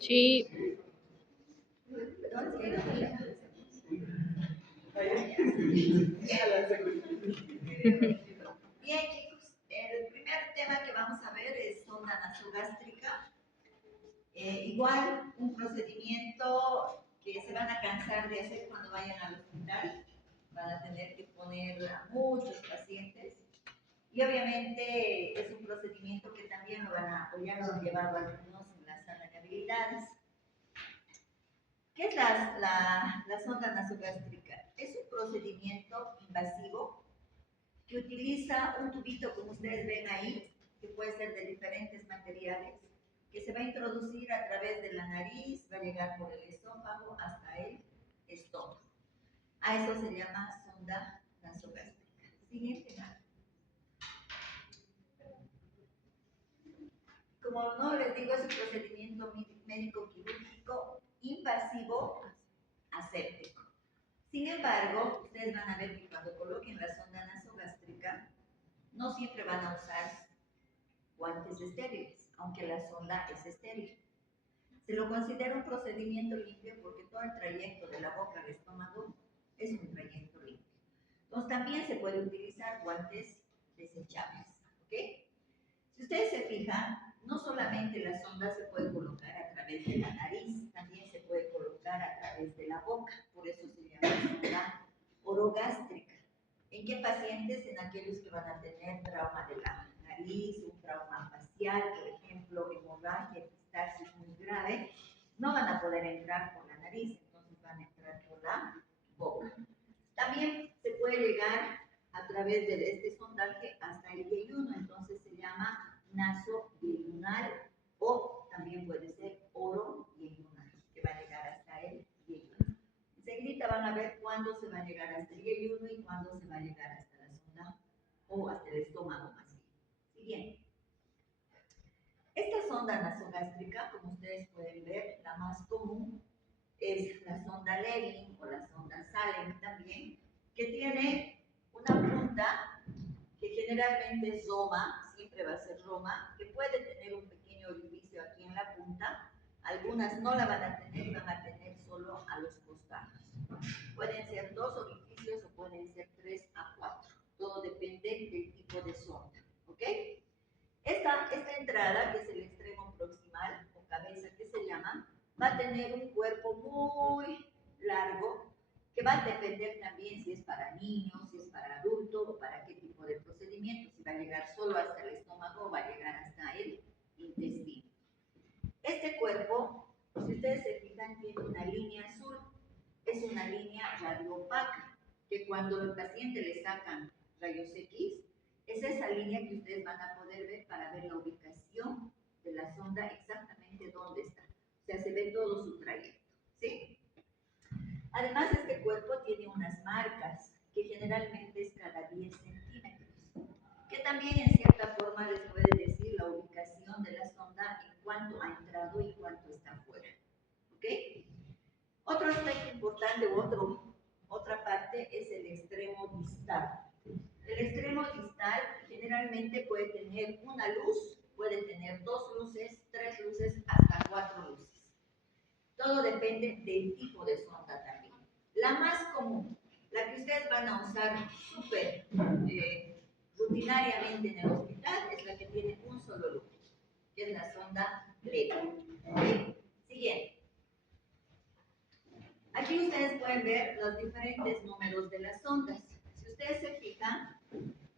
Sí. Bien, chicos, el primer tema que vamos a ver es sonda nasogástrica. Igual, un procedimiento que se van a cansar de hacer cuando vayan al hospital. Van a tener que poner a muchos pacientes. Y obviamente es un procedimiento que también lo van a, o ya lo han llevado algunos en la sala de habilidades. ¿Qué es la sonda nasogástrica? Es un procedimiento invasivo que utiliza un tubito, como ustedes ven ahí, que puede ser de diferentes materiales, que se va a introducir a través de la nariz, va a llegar por el esófago hasta el estómago. A eso se llama sonda nasogástrica. Siguiente. Como no les digo, es un procedimiento médico quirúrgico invasivo aséptico. Sin embargo, ustedes van a ver que cuando coloquen la sonda nasogástrica, no siempre van a usar guantes estériles, aunque la sonda es estéril. Se lo considera un procedimiento limpio porque todo el trayecto de la boca al estómago es un trayecto limpio. Entonces también se puede utilizar guantes desechables, ¿ok? Si ustedes se fijan, no solamente la sonda se puede colocar a través de la nariz, también se puede colocar a través de la boca, por eso se llama sonda orogástrica. ¿En qué pacientes? En aquellos que van a tener trauma de la nariz, un trauma facial, por ejemplo, hemorragia, epistaxis muy grave, no van a poder entrar por la nariz, entonces van a entrar por la boca. También se puede llegar a través de este sondaje hasta el yeyuno, entonces se llama nasoyeyunal o también puede ser oroyeyunal, que va a llegar hasta el yeyuno. Enseguida van a ver cuándo se va a llegar hasta el yeyuno y cuándo se va a llegar hasta la sonda o hasta el estómago más bien. Siguiente. Esta sonda nasogástrica, como ustedes pueden ver, la más común es la sonda Levin o la sonda Salem también, que tiene una punta que generalmente es Roma, siempre va a ser Roma, que puede tener un pequeño orificio aquí en la punta. Algunas no la van a tener y van a tener solo a los costados. Pueden ser 2 orificios o pueden ser 3 a 4. Todo depende del tipo de sonda. ¿Ok? Esta entrada, que es el extremo proximal o cabeza que se llama, va a tener un cuerpo muy largo que va a depender también si es para niños, si es para adultos o para qué tipo de procedimiento, si va a llegar solo hasta el estómago o va a llegar hasta el intestino. Este cuerpo, si ustedes se fijan, tiene una línea azul, es una línea radioopaca, que cuando al paciente le sacan rayos X, es esa línea que ustedes van a poder ver para ver la ubicación de la sonda exactamente dónde está. O sea, se ve todo su trayecto, ¿sí? Además, este cuerpo tiene unas marcas que generalmente es cada 10 centímetros, que también en cierta forma les puede decir la ubicación de la sonda en cuánto ha entrado y cuánto está fuera. ¿Ok? Otro aspecto importante otra parte es el extremo distal. El extremo distal generalmente puede tener una luz, puede tener 2 luces, 3 luces, hasta 4 luces. Todo depende del tipo de sonda también. La más común, la que ustedes van a usar súper rutinariamente en el hospital, es la que tiene un solo luz, que es la sonda Levin. ¿Okay? Siguiente. Aquí ustedes pueden ver los diferentes números de las sondas. Si ustedes se fijan,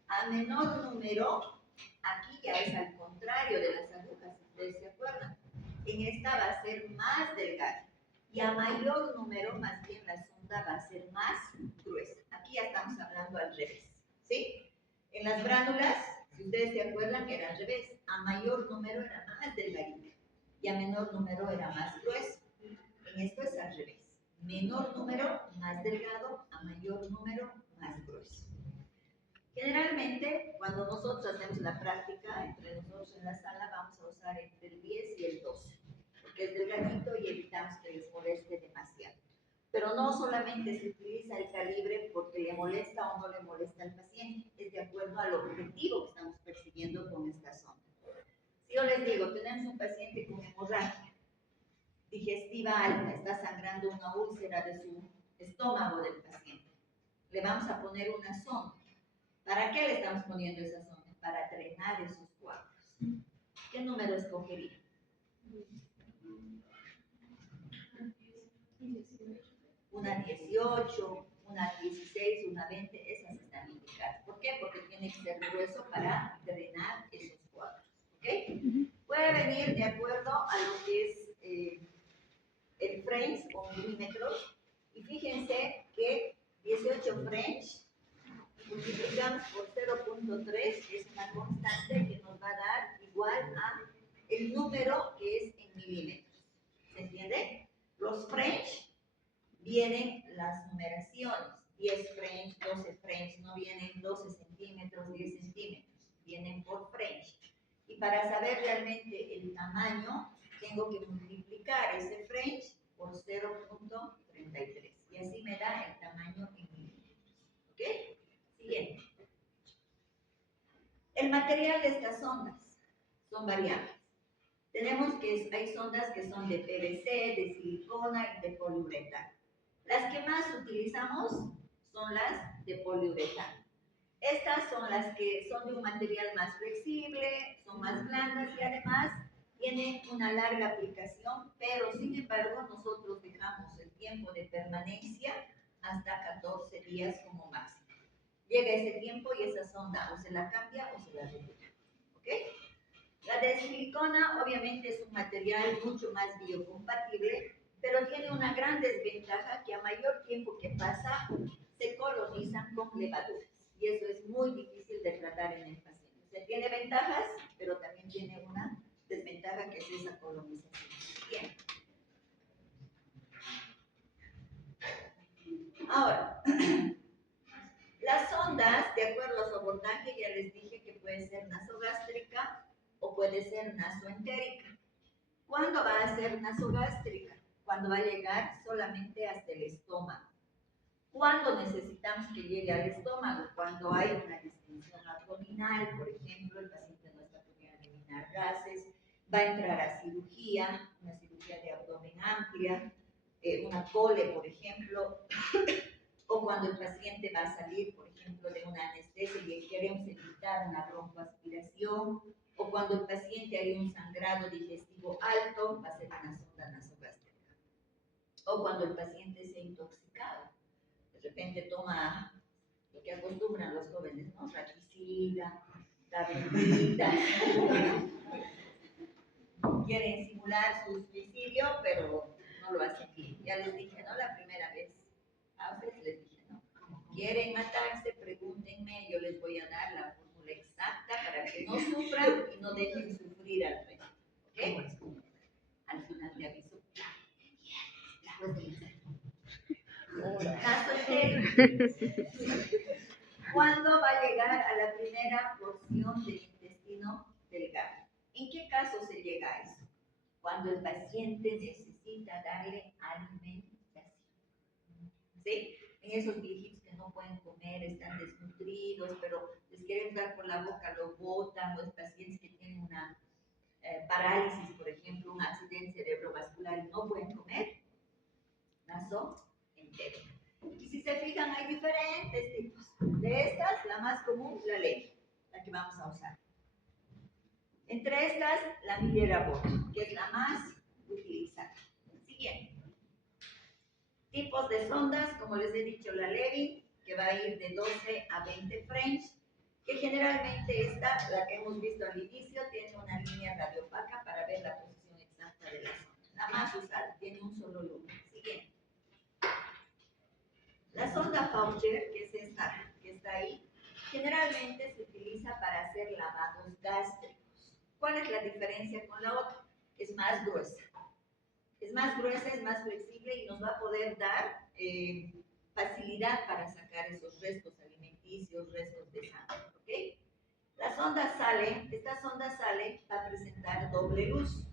a menor número, aquí ya es al contrario de las agujas, si ustedes se acuerdan. En esta va a ser más delgada. Y a mayor número, más bien la sonda va a ser más gruesa. Aquí ya estamos hablando al revés, ¿sí? En las bránulas, si ustedes se acuerdan, era al revés. A mayor número era más delgadita y a menor número era más grueso. En esto es al revés. Menor número, más delgado, a mayor número, más grueso. Generalmente, cuando nosotros hacemos la práctica, entre nosotros en la sala, vamos a usar entre el 10 y el 12, porque es delgadito y evitamos que les moleste demasiado. Pero no solamente se utiliza el calibre porque le molesta o no le molesta al paciente, es de acuerdo al objetivo que estamos persiguiendo con esta sonda. Si yo les digo, tenemos un paciente con hemorragia, digestiva alta, está sangrando una úlcera de su estómago del paciente. Le vamos a poner una sonda. ¿Para qué le estamos poniendo esa sonda? Para drenar esos coágulos. ¿Qué número escogería? Una 18, una 16, una 20, esas están indicadas. ¿Por qué? Porque tiene que ser grueso para drenar esos coágulos. ¿Ok? Puede venir de acuerdo a lo que es el French o milímetros. Y fíjense que 18 French multiplicamos por 0.3 es una constante que nos va a dar igual a el número que es en milímetros. ¿Se entiende? Los French vienen las numeraciones. 10 French, 12 French, no vienen 12 centímetros, 10 centímetros. Vienen por French. Y para saber realmente el tamaño, tengo que multiplicar ese French por 0.33. Y así me da el tamaño en milímetros. ¿Ok? Siguiente. El material de estas sondas son variables. Tenemos que hay sondas que son de PVC, de silicona y de poliuretano. Las que más utilizamos son las de poliuretano. Estas son las que son de un material más flexible, son más blandas y además tienen una larga aplicación, pero sin embargo nosotros dejamos el tiempo de permanencia hasta 14 días como máximo. Llega ese tiempo y esa sonda o se la cambia o se la retira. ¿Ok? La de silicona obviamente es un material mucho más biocompatible, pero tiene una gran desventaja que a mayor tiempo que pasa se colonizan con levaduras y eso es muy difícil de tratar en el paciente. O sea, tiene ventajas, pero también tiene una desventaja que es esa colonización. Bien. Ahora, las sondas, de acuerdo a su abordaje, ya les dije que puede ser nasogástrica o puede ser nasoentérica. ¿Cuándo va a ser nasogástrica? Cuando va a llegar solamente hasta el estómago. ¿Cuándo necesitamos que llegue al estómago? Cuando hay una distensión abdominal, por ejemplo, el paciente no está pudiendo eliminar gases, va a entrar a cirugía, una cirugía de abdomen amplia, una cole, por ejemplo, o cuando el paciente va a salir, por ejemplo, de una anestesia y queremos evitar una broncoaspiración, o cuando el paciente hay un sangrado digestivo alto, va a ser una sonda nasogástrica. O cuando el paciente se ha intoxicado, de repente toma lo que acostumbran los jóvenes, ¿no? Raticida, tabletitas, quieren simular su suicidio, pero no lo hacen bien. Ya les dije, ¿no? La primera vez, a ustedes les dije, ¿no? Quieren matarse, pregúntenme, yo les voy a dar la fórmula exacta para que no sufran y no dejen sufrir al resto. ¿Ok? Al final te aviso. Caso ¿cuándo va a llegar a la primera porción del intestino delgado? ¿En qué caso se llega a eso? Cuando el paciente necesita darle alimentación. ¿Sí? En esos viejitos que no pueden comer, están desnutridos, pero les quieren dar por la boca, lo botan, los pacientes que tienen una parálisis, por ejemplo, un accidente cerebrovascular y no pueden comer, nasoentérica. Y si se fijan, hay diferentes tipos. De estas, la más común, la leche, la que vamos a usar. Entre estas, la Miller-Abbott, que es la más utilizada. Siguiente. Tipos de sondas, como les he dicho, la Levy, que va a ir de 12 a 20 French, que generalmente esta, la que hemos visto al inicio, tiene una línea radiopaca para ver la posición exacta de la sonda. La más usada, tiene un solo lumen. Siguiente. La sonda Faucher, que es esta que está ahí, generalmente se utiliza para hacer lavados gástricos. ¿Cuál es la diferencia con la otra? Es más gruesa. Es más gruesa, es más flexible y nos va a poder dar facilidad para sacar esos restos alimenticios, restos de sangre. ¿Okay? La sonda Salem, esta sonda Salem va a presentar doble luz.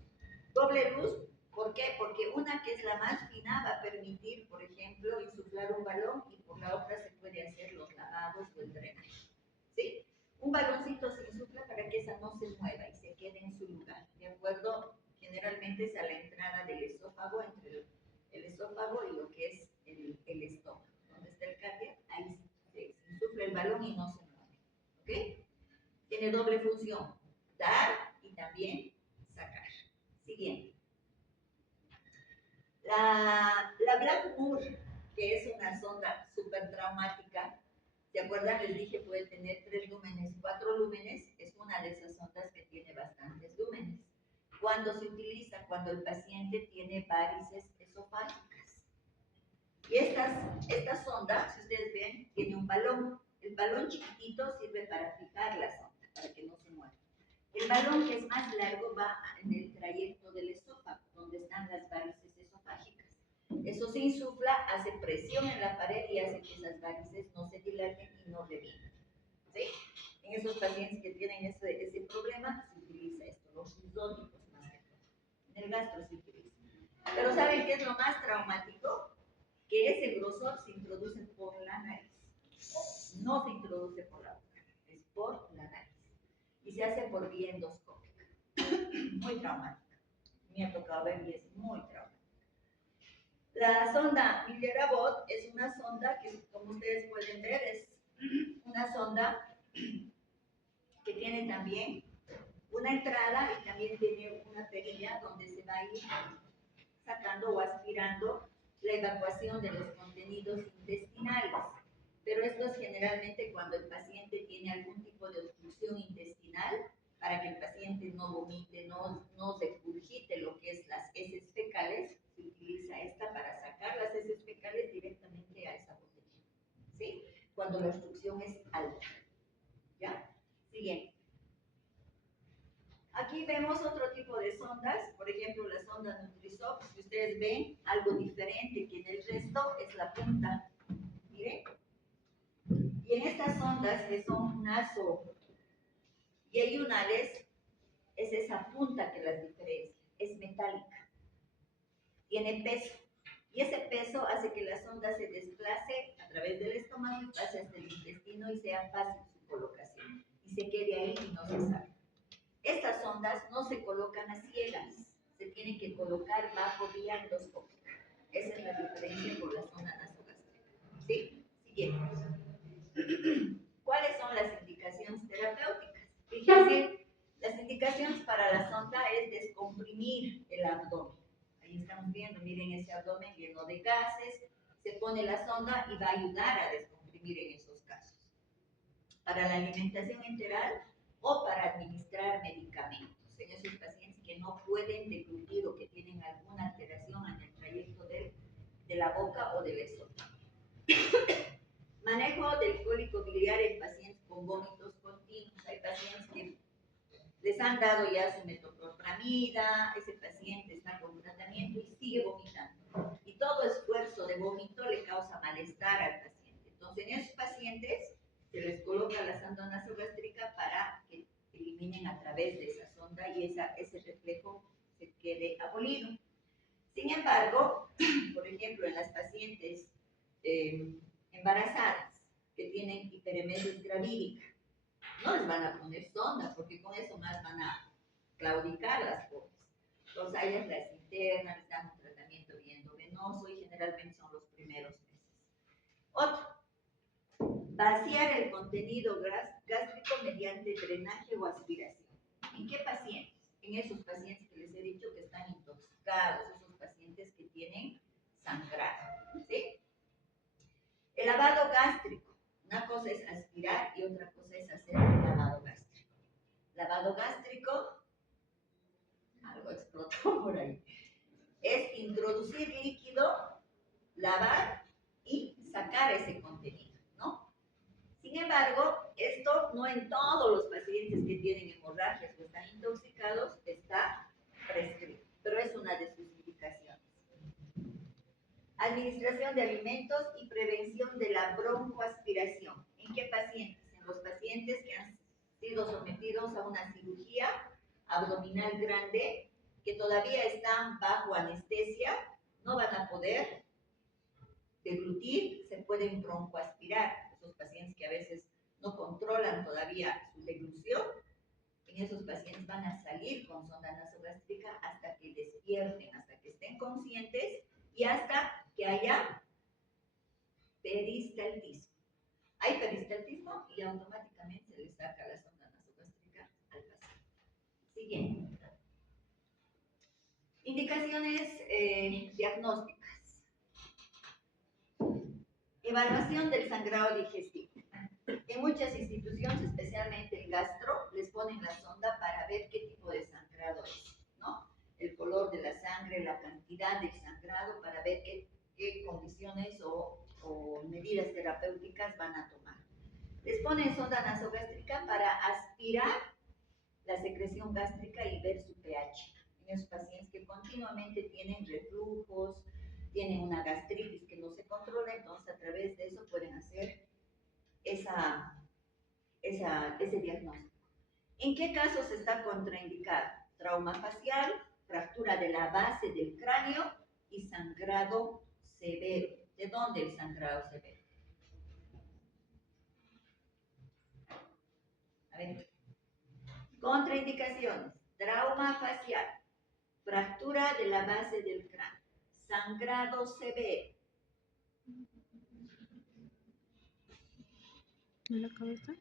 Doble luz, ¿por qué? Porque una que es la más fina va a permitir, por ejemplo, insuflar un balón y por la otra se puede hacer los lavados o el drenaje. ¿Sí? Un baloncito se insufla para que esa no se mueva y se quede en su lugar, ¿de acuerdo? generalmente es a la entrada del esófago, entre el esófago y lo que es el estómago. Donde está el cardio, ahí se insufla el balón y no se mueve. ¿Ok? Tiene doble función, dar y también sacar. Siguiente. La Blackmore, que es una sonda súper traumática, ¿se acuerdan? Les dije puede tener 3 lúmenes, 4 lúmenes, es una de esas sondas que tiene bastantes lúmenes. Cuando se utiliza, cuando el paciente tiene varices esofágicas. Y esta sonda, si ustedes ven, tiene un balón. El balón chiquitito sirve para fijar la sonda, para que no se mueva. El balón que es más largo va en el trayecto del esófago, donde están las varices esofágicas. Eso se insufla, hace presión en la pared y hace que esas varices no se dilaten y no revienten. ¿Sí? En esos pacientes que tienen ese problema se utiliza esto, los sisóticos más que todo. En el gastro se utiliza. Pero ¿saben qué es lo más traumático? Que ese grosor se introduce por la nariz. No se introduce por la boca, es por la nariz. Y se hace por vía endoscópica. Muy traumática. Me ha tocado ver y es muy traumática. La sonda Miller-Abbott es una sonda que, como ustedes pueden ver, es una sonda que tiene también una entrada y también tiene una perilla donde se va a ir sacando o aspirando la evacuación de los contenidos intestinales. Pero esto es generalmente cuando el paciente tiene algún tipo de obstrucción intestinal, para que el paciente no vomite, no regurgite lo que es las heces fecales, se utiliza esta para sacar las heces fecales directamente a esa botella. ¿Sí? Cuando la obstrucción es alta. ¿Ya? Siguiente. Aquí vemos otro tipo de sondas, por ejemplo la sonda Nutrisoft. Si ustedes ven algo diferente que en el resto es la punta. Miren. Y en estas sondas que son naso y ayunales, es esa punta que las diferencia, es metálica, tiene peso. Y ese peso hace que la sonda se desplace a través del estómago y pase hasta el intestino y sea fácil su colocación. Y se quede ahí y no se sabe. Estas sondas no se colocan a ciegas, se tienen que colocar bajo vía endoscópica. Esa es la diferencia con la sonda nasogástrica. ¿Sí? Siguiente. ¿Cuáles son las indicaciones terapéuticas? Fíjense, las indicaciones para la sonda es descomprimir el abdomen. Ahí estamos viendo, miren ese abdomen lleno de gases, se pone la sonda y va a ayudar a descomprimir en esos casos. Para la alimentación enteral o para administrar medicamentos en esos pacientes que no pueden deglutir o que tienen alguna alteración en el trayecto de la boca o del esófago. Manejo del cólico biliar en pacientes con vómitos continuos. Hay pacientes que les han dado ya su metoclopramida, ese paciente está con tratamiento y sigue vomitando. Y todo esfuerzo de vómito le causa malestar al paciente. Entonces, en esos pacientes se les coloca la sonda nasogástrica para que eliminen a través de esa sonda y ese reflejo se quede abolido. Sin embargo, por ejemplo, en las pacientes embarazadas que tienen hiperemesis gravídica, no les van a poner sonda porque con eso más van a claudicar las pobres. Entonces a ellas las internan, les dan un tratamiento bien endovenoso y generalmente son los primeros meses. Otro, vaciar el contenido gástrico mediante drenaje o aspiración. ¿En qué pacientes? En esos pacientes que les he dicho que están intoxicados, esos pacientes que tienen sangrado. ¿Sí? El lavado gástrico. Una cosa es aspirar y otra cosa es hacer el lavado gástrico. Lavado gástrico, algo explotó por ahí, es introducir líquido, lavar y sacar ese contenido, ¿no? Sin embargo, esto no en todos los pacientes que tienen hemorragias o están intoxicados está prescrito, pero es una de sus indicaciones. Administración de alimentos y prevención de la broncoaspiración. ¿En qué pacientes? En los pacientes que han sido sometidos a una cirugía abdominal grande, que todavía están bajo anestesia, no van a poder deglutir, se pueden broncoaspirar. Esos pacientes que a veces no controlan todavía su deglución, en en esos pacientes van a salir con sonda nasogástrica hasta que despierten, hasta que estén conscientes y hasta que haya peristaltismo. Hay peristaltismo y automáticamente se le saca la sonda nasogástrica al paciente. Siguiente. Indicaciones diagnósticas. Evaluación del sangrado digestivo. En muchas instituciones, especialmente el gastro, les ponen la sonda para ver qué tipo de sangrado es, ¿no? El color de la sangre, la cantidad del sangrado, para ver qué condiciones o medidas terapéuticas van a tomar. Les ponen sonda nasogástrica para aspirar la secreción gástrica y ver su pH. En esos pacientes que continuamente tienen reflujos, tienen una gastritis que no se controla, entonces a través de eso pueden hacer ese diagnóstico. ¿En qué casos está contraindicado? Trauma facial, fractura de la base del cráneo y sangrado severo. ¿De dónde el sangrado severo? A ver. Contraindicaciones. Trauma facial, fractura de la base del cráneo, sangrado severo. ¿En la cabeza?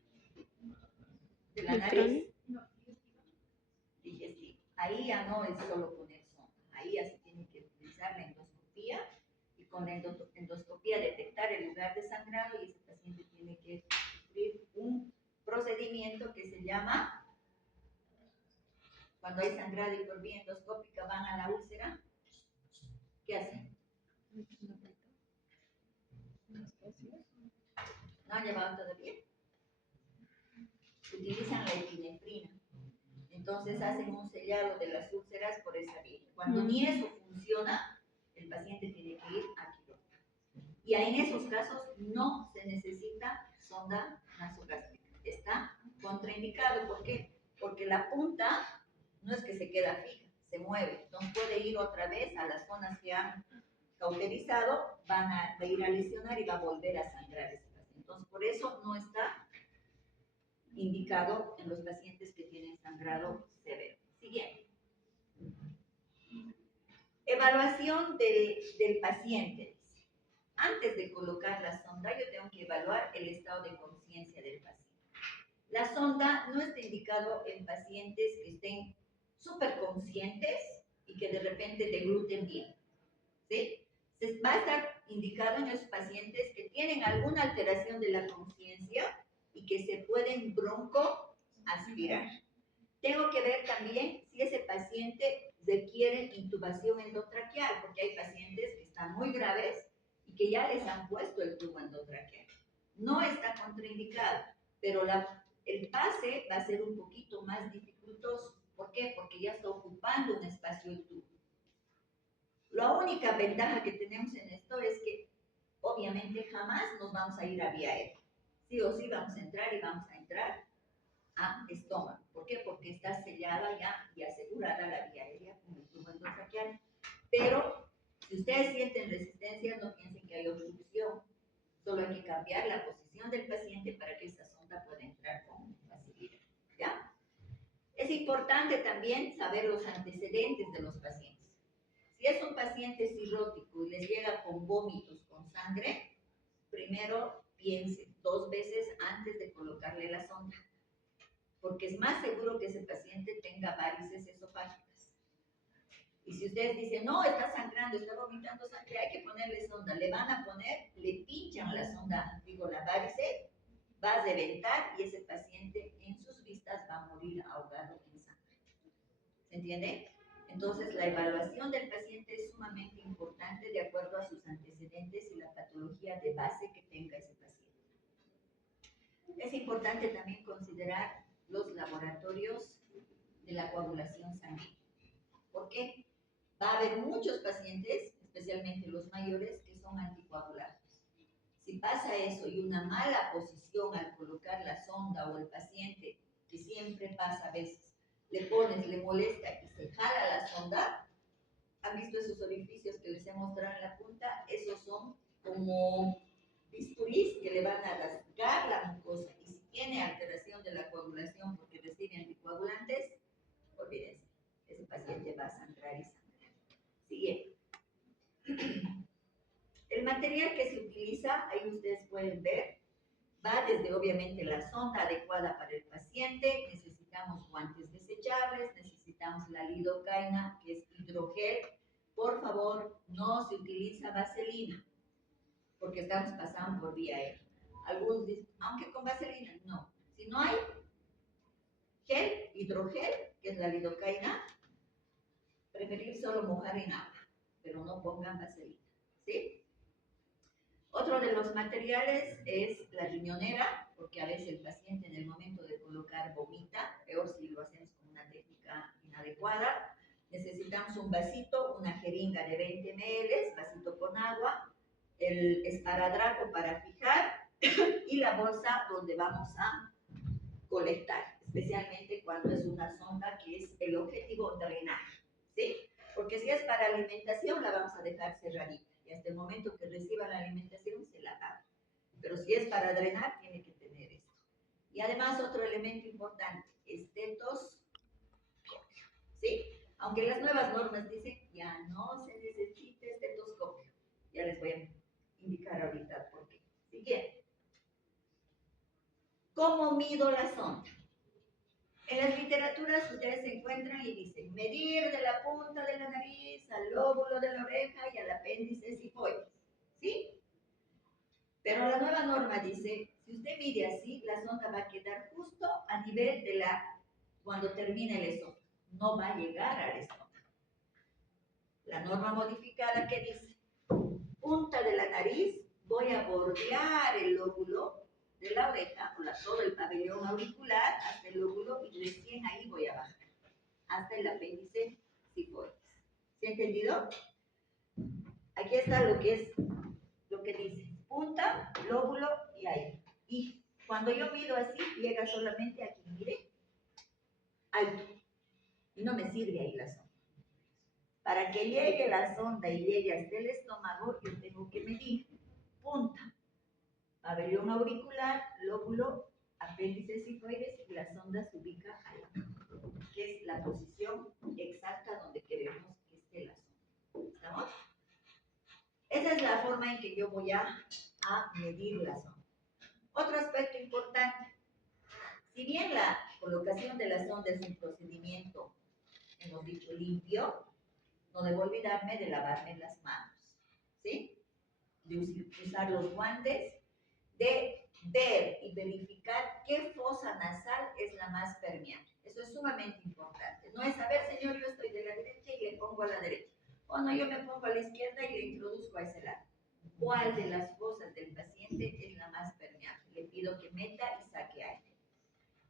¿De la nariz? No. Digestivo. Ahí ya no es solo poner sonda. Ahí ya se tiene que utilizar la endoscopía y con la endoscopía detectar el lugar de sangrado y ese paciente tiene que sufrir un procedimiento que se llama, cuando hay sangrado y por vía endoscópica van a la úlcera, ¿qué hacen? ¿No han llevado todavía? Utilizan la epinefrina. Entonces hacen un sellado de las úlceras por esa vía. Cuando ni eso funciona, el paciente tiene que ir a quirófano. Y en esos casos no se necesita sonda nasogástrica. Está contraindicado. ¿Por qué? Porque la punta no es que se queda fija, se mueve. Entonces puede ir otra vez a las zonas que han cauterizado, va a ir a lesionar y va a volver a sangrar ese paciente. Entonces por eso no está indicado en los pacientes que tienen sangrado severo. Siguiente. Evaluación del paciente. Antes de colocar la sonda, yo tengo que evaluar el estado de conciencia del paciente. La sonda no está indicado en pacientes que estén súper conscientes y que de repente degluten bien, ¿sí? Va a estar indicado en esos pacientes que tienen alguna alteración de la conciencia y que se pueden broncoaspirar. Tengo que ver también si ese paciente requiere intubación endotraqueal, porque hay pacientes que están muy graves y que ya les han puesto el tubo endotraqueal. No está contraindicado, pero el pase va a ser un poquito más dificultoso. ¿Por qué? Porque ya está ocupando un espacio el tubo. La única ventaja que tenemos en esto es que obviamente jamás nos vamos a ir a vía aérea. Sí o sí vamos a entrar y vamos a entrar a estómago. ¿Por qué? Porque está sellada ya y asegurada la vía aérea con el tubo endotraqueal. Pero si ustedes sienten resistencia, no piensen que hay obstrucción. Solo hay que cambiar la posición del paciente para que esa sonda pueda entrar con facilidad. ¿Ya? Es importante también saber los antecedentes de los pacientes. Si es un paciente cirrótico y les llega con vómitos, con sangre, primero piense 2 veces antes de colocarle la sonda, porque es más seguro que ese paciente tenga varices esofágicas. Y si ustedes dicen, no, está sangrando, está vomitando sangre, hay que ponerle sonda, le van a poner, le pinchan la sonda, digo, la varice va a reventar y ese paciente en sus vistas va a morir ahogado en sangre. ¿Se entiende? Entonces, la evaluación del paciente es sumamente importante de acuerdo a sus antecedentes y la patología de base que tenga ese paciente. Es importante también considerar los laboratorios de la coagulación sanguínea. ¿Por qué? Va a haber muchos pacientes, especialmente los mayores, que son anticoagulados. Si pasa eso y una mala posición al colocar la sonda o el paciente, que siempre pasa a veces, le pones, le molesta y se jala la sonda, ¿han visto esos orificios que les he mostrado en la punta? Esos son como bisturís que le van a rasgar la mucosa. Y si tiene alteración de la coagulación porque recibe anticoagulantes, olvídense, ese paciente va a sangrar y sangrar. Siguiente. El material que se utiliza, ahí ustedes pueden ver, va desde obviamente la sonda adecuada para el paciente, necesitamos guantes desechables, necesitamos la lidocaína, que es hidrogel. Por favor, no se utiliza vaselina, porque estamos pasando por vía aérea. Algunos dicen, aunque con vaselina, no. Si no hay gel, hidrogel, que es la lidocaína, preferir solo mojar en agua, pero no pongan vaselina, ¿sí? Otro de los materiales es la riñonera, porque a veces el paciente en el momento de colocar vomita, peor si lo hacemos con una técnica inadecuada. Necesitamos un vasito, una jeringa de 20 ml, vasito con agua, el esparadrapo para fijar y la bolsa donde vamos a colectar, especialmente cuando es una sonda que es el objetivo drenaje, ¿sí? Porque si es para alimentación la vamos a dejar cerradita y hasta el momento que reciba la alimentación se la abre. Pero si es para drenar tiene que tener esto. Y además otro elemento importante, estetoscopio, ¿sí? Aunque las nuevas normas dicen ya no se necesita estetoscopio. Ya les voy a indicar ahorita por qué. Siguiente. ¿Cómo mido la sonda? En las literaturas ustedes se encuentran y dicen medir de la punta de la nariz al lóbulo de la oreja y al apéndice sifoides, ¿sí? Pero la nueva norma dice, si usted mide así, la sonda va a quedar justo a nivel de cuando termine el esófago, no va a llegar al esófago. La norma modificada que dice, punta de la nariz, voy a bordear el lóbulo de la oreja, todo el pabellón auricular, hasta el lóbulo, y recién ahí voy a bajar, hasta el apéndice sifoides. ¿Se ha entendido? Aquí está lo que dice, punta, lóbulo y ahí. Y cuando yo mido así, llega solamente aquí, mire, alto. Y no me sirve ahí la sonda. Para que llegue la sonda y llegue hasta el estómago, yo tengo que medir punta, pabellón auricular, lóbulo, apéndice sifoides, y la sonda se ubica ahí, que es la posición exacta donde queremos que esté la sonda. ¿Estamos? Esa es la forma en que yo voy a medir la sonda. Otro aspecto importante, si bien la colocación de la sonda es un procedimiento, hemos dicho, limpio, no debo olvidarme de lavarme las manos, ¿sí? De usar los guantes, de ver y verificar qué fosa nasal es la más permeable. Eso es sumamente importante. No es saber, señor, yo estoy de la derecha y le pongo a la derecha. O no, yo me pongo a la izquierda y le introduzco a ese lado. ¿Cuál de las fosas del paciente es la más permeable? Le pido que meta y saque aire.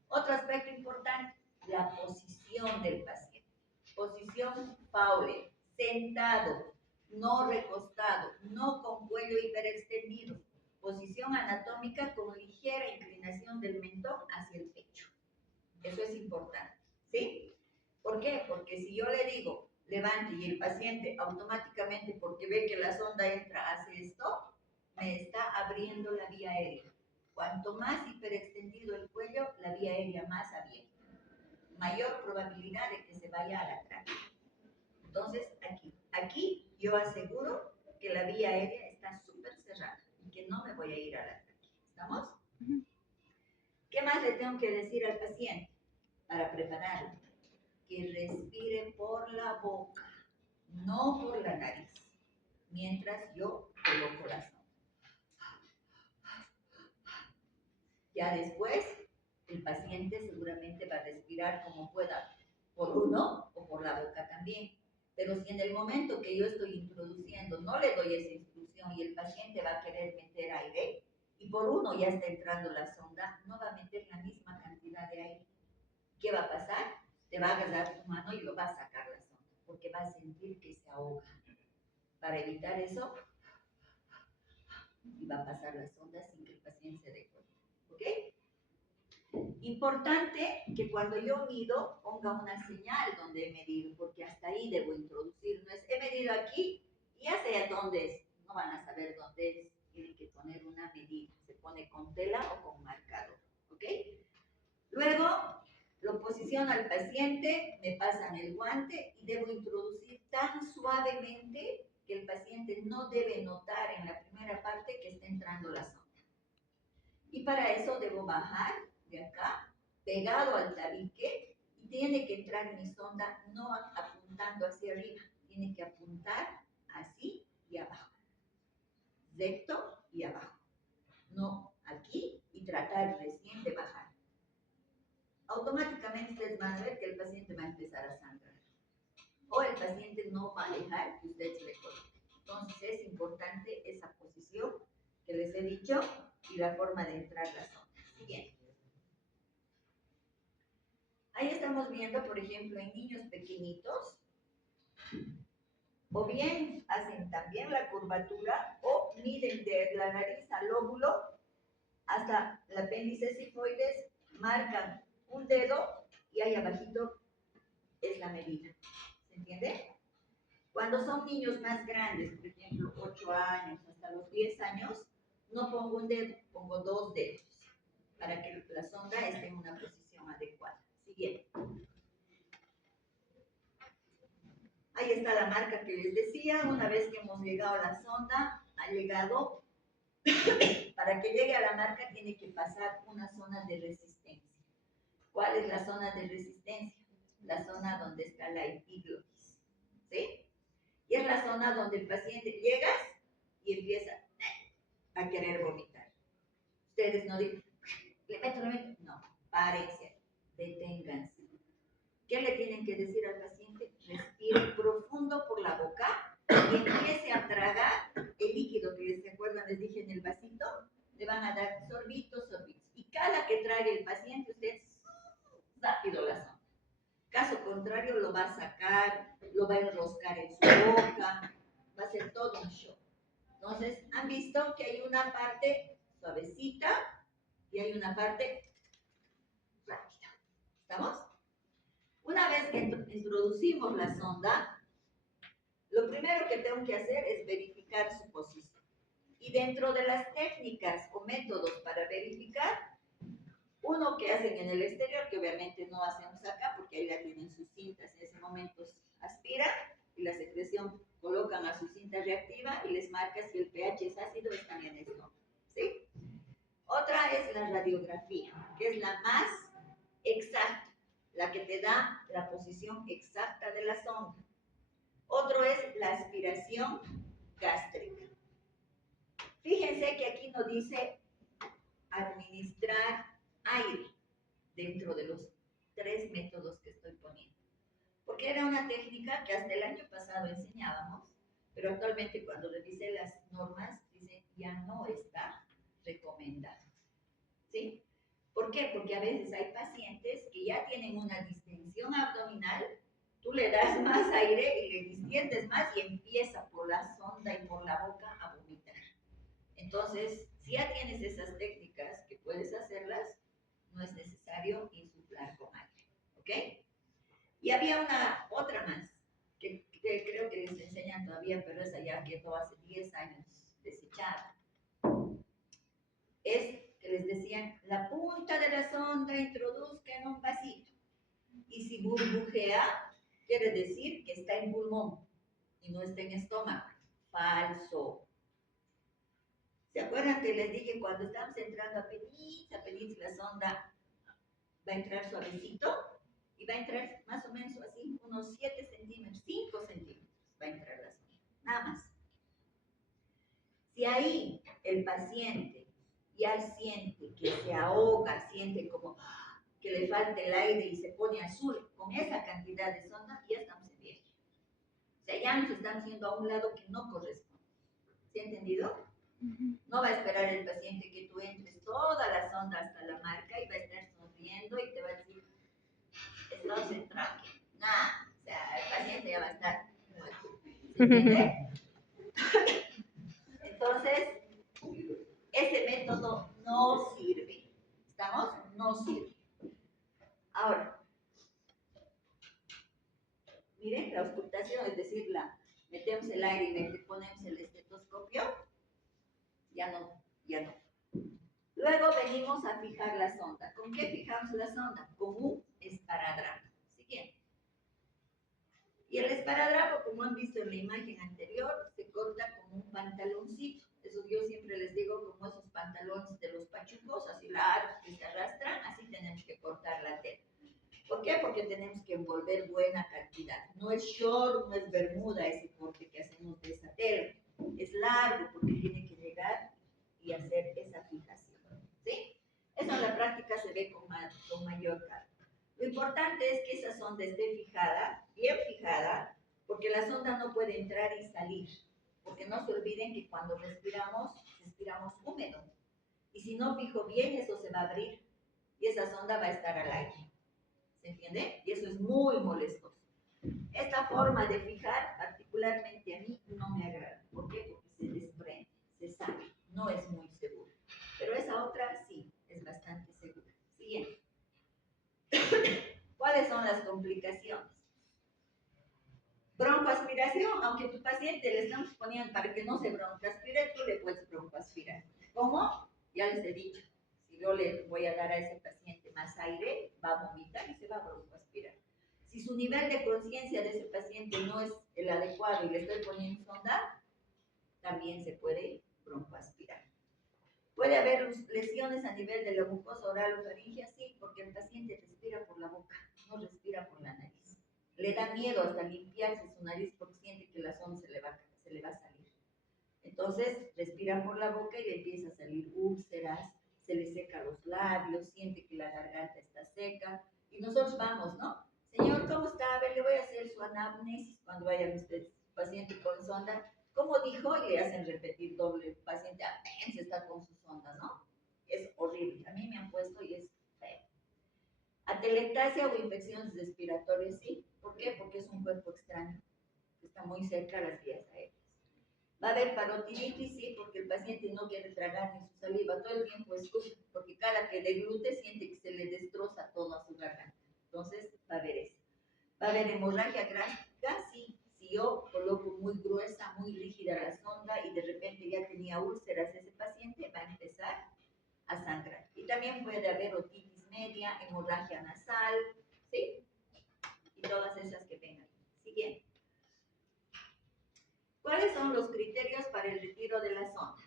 Otro aspecto importante, la posición del paciente. Posición Fowler, sentado, no recostado, no con cuello hiperextendido. Posición anatómica con ligera inclinación del mentón hacia el pecho. Eso es importante, ¿sí? ¿Por qué? Porque si yo le digo, levante y el paciente automáticamente, porque ve que la sonda entra, hace esto, me está abriendo la vía aérea. Cuanto más hiperextendido el cuello, la vía aérea más abierta. Mayor probabilidad de que se vaya a la tráquea. Entonces, aquí yo aseguro que la vía aérea está súper cerrada y que no me voy a ir a la tráquea. ¿Estamos? ¿Qué más le tengo que decir al paciente para prepararlo? Que respire por la boca, no por la nariz, mientras yo coloco la sonda. Ya después, el paciente seguramente va a respirar como pueda, por uno o por la boca también. Pero si en el momento que yo estoy introduciendo no le doy esa instrucción y el paciente va a querer meter aire, y por uno ya está entrando la sonda, no va a meter la misma cantidad de aire. ¿Qué va a pasar? Te va a agarrar tu mano y lo va a sacar la sonda, porque va a sentir que se ahoga. Para evitar eso, y va a pasar la sonda sin que el paciente se dé cuenta. ¿Ok? Importante que cuando yo mido ponga una señal donde he medido, porque hasta ahí debo introducir. No es, he medido aquí y ya sé dónde es. No van a saber dónde es. Tienen que poner una medida. Se pone con tela o con marcador. ¿Ok? Luego, Lo posiciono al paciente, me pasan el guante y debo introducir tan suavemente que el paciente no debe notar en la primera parte que está entrando la sonda. Y para eso debo bajar de acá, pegado al tabique, y tiene que entrar mi sonda no apuntando hacia arriba, tiene que apuntar así y abajo, recto y abajo, no aquí y tratar recién de bajar. Automáticamente ustedes van a ver que el paciente va a empezar a sangrar o el paciente no va a dejar que ustedes le coloquen. Entonces es importante esa posición que les he dicho y la forma de entrar la sonda. Siguiente. Ahí estamos viendo, por ejemplo, en niños pequeñitos, o bien hacen también la curvatura o miden de la nariz al lóbulo hasta el apéndice cifoides, marcan un dedo y ahí abajito es la medida. ¿Se entiende? Cuando son niños más grandes, por ejemplo, 8 años hasta los 10 años, no pongo un dedo, pongo 2 dedos para que la sonda esté en una posición adecuada. Siguiente. Ahí está la marca que les decía. Una vez que hemos llegado a la sonda, ha llegado, para que llegue a la marca tiene que pasar una zona de resistencia. ¿Cuál es la zona de resistencia? La zona donde está la epiglotis. ¿Sí? Y es la zona donde el paciente llega y empieza a querer vomitar. Ustedes no dicen, le meto, no, párense, deténganse. ¿Qué le tienen que decir al paciente? Respire profundo por la boca y empiece a tragar el líquido que les acuerdan, les dije en el vasito, le van a dar sorbitos, sorbitos. Y cada que trague el paciente, usted rápido la sonda. Caso contrario, lo va a sacar, lo va a enroscar en su boca, va a ser todo un show. Entonces, han visto que hay una parte suavecita y hay una parte rápida. ¿Estamos? Una vez que introducimos la sonda, lo primero que tengo que hacer es verificar su posición. Y dentro de las técnicas o métodos para verificar, uno que hacen en el exterior, que obviamente no hacemos acá porque ahí la tienen sus cintas, en ese momento aspiran y la secreción colocan a su cinta reactiva y les marca si el pH es ácido o está bien esto. ¿Sí? Otra es la radiografía, que es la más exacta, la que te da la posición exacta de la sonda. Otro es la aspiración gástrica. Fíjense que aquí nos dice administrar aire dentro de los 3 métodos que estoy poniendo. Porque era una técnica que hasta el año pasado enseñábamos, pero actualmente cuando revisé las normas, dicen ya no está recomendado. ¿Sí? ¿Por qué? Porque a veces hay pacientes que ya tienen una distensión abdominal, tú le das más aire y le distiendes más y empieza por la sonda y por la boca a vomitar. Entonces, si ya tienes esas técnicas que puedes hacerlas, no es necesario insuflar con aire. ¿Ok? Y había otra más, que creo que les enseñan todavía, pero esa ya quedó hace 10 años desechada. Es que les decían, la punta de la sonda introduzca en un vasito. Y si burbujea, quiere decir que está en pulmón y no está en estómago. Falso. ¿Se acuerdan que les dije cuando estamos entrando a penis la sonda va a entrar suavecito? Y va a entrar más o menos así, unos 7 centímetros, 5 centímetros va a entrar la sonda. Nada más. Si ahí el paciente ya siente que se ahoga, siente como que le falta el aire y se pone azul, con esa cantidad de sonda ya estamos en viaje. O sea, ya nos estamos yendo a un lado que no corresponde. ¿Sí ha entendido? No va a esperar el paciente que tú entres toda la sonda hasta la marca y va a estar sonriendo y te va a decir, estamos en tranque. Nada, o sea, el paciente ya va a estar muerto. ¿Se entiende? Entonces, ese método no sirve. ¿Estamos? No sirve. Ahora, miren, la auscultación, es decir, metemos el aire y le ponemos el estetoscopio, ya no. Luego venimos a fijar la sonda. ¿Con qué fijamos la sonda? Con un esparadrapo. Siguiente. Y el esparadrapo, como han visto en la imagen anterior, se corta como un pantaloncito. Eso yo siempre les digo, como esos pantalones de los pachucos, así largos que se arrastran, así tenemos que cortar la tela. ¿Por qué? Porque tenemos que envolver buena cantidad. No es short, no es bermuda ese corte que hacemos de esa tela. Es largo porque tiene que llegar y hacer esa fijación. ¿Sí? Eso en la práctica se ve con mayor calma. Lo importante es que esa sonda esté fijada, bien fijada, porque la sonda no puede entrar y salir. Porque no se olviden que cuando respiramos húmedo. Y si no fijo bien, eso se va a abrir y esa sonda va a estar al aire. ¿Se entiende? Y eso es muy molestoso. Esta forma de fijar, particularmente a mí, no me agrada. ¿Por qué? Porque se desprende, se sale. No es muy seguro. Pero esa otra sí, es bastante segura. Siguiente. ¿Cuáles son las complicaciones? Broncoaspiración, aunque tu paciente le estamos poniendo para que no se broncoaspire, tú le puedes broncoaspirar. ¿Cómo? Ya les he dicho. Si yo le voy a dar a ese paciente más aire, va a vomitar y se va a broncoaspirar. Si su nivel de conciencia de ese paciente no es el adecuado y le estoy poniendo sonda, también se puede broncoaspirar. Puede haber lesiones a nivel de la mucosa oral o faríngea, sí, porque el paciente respira por la boca, no respira por la nariz. Le da miedo hasta limpiarse su nariz porque siente que la sonda se le va a salir. Entonces, respira por la boca y le empieza a salir úlceras, se le seca los labios, siente que la garganta está seca. Y nosotros vamos, ¿no? Señor, ¿cómo está? A ver, le voy a hacer su anamnesis cuando vayan ustedes, paciente con sonda. ¿Cómo dijo? Y le hacen repetir doble. El paciente apenas está con su sonda, ¿no? Es horrible. A mí me han puesto y es feo. Atelectasia o infecciones respiratorias, sí. ¿Por qué? Porque es un cuerpo extraño, que está muy cerca a las vías aéreas. Va a haber parotiditis, sí, porque el paciente no quiere tragar ni su saliva, todo el tiempo escupe, porque cada que deglute siente que se le destroza todo a su garganta. Entonces, va a haber eso. Va a haber hemorragia gástrica, sí. Si yo coloco muy gruesa, muy rígida la sonda y de repente ya tenía úlceras ese paciente, va a empezar a sangrar. Y también puede haber otitis media, hemorragia nasal, ¿sí? Y todas esas que vengan. Siguiente. ¿Cuáles son los criterios para el retiro de la sonda?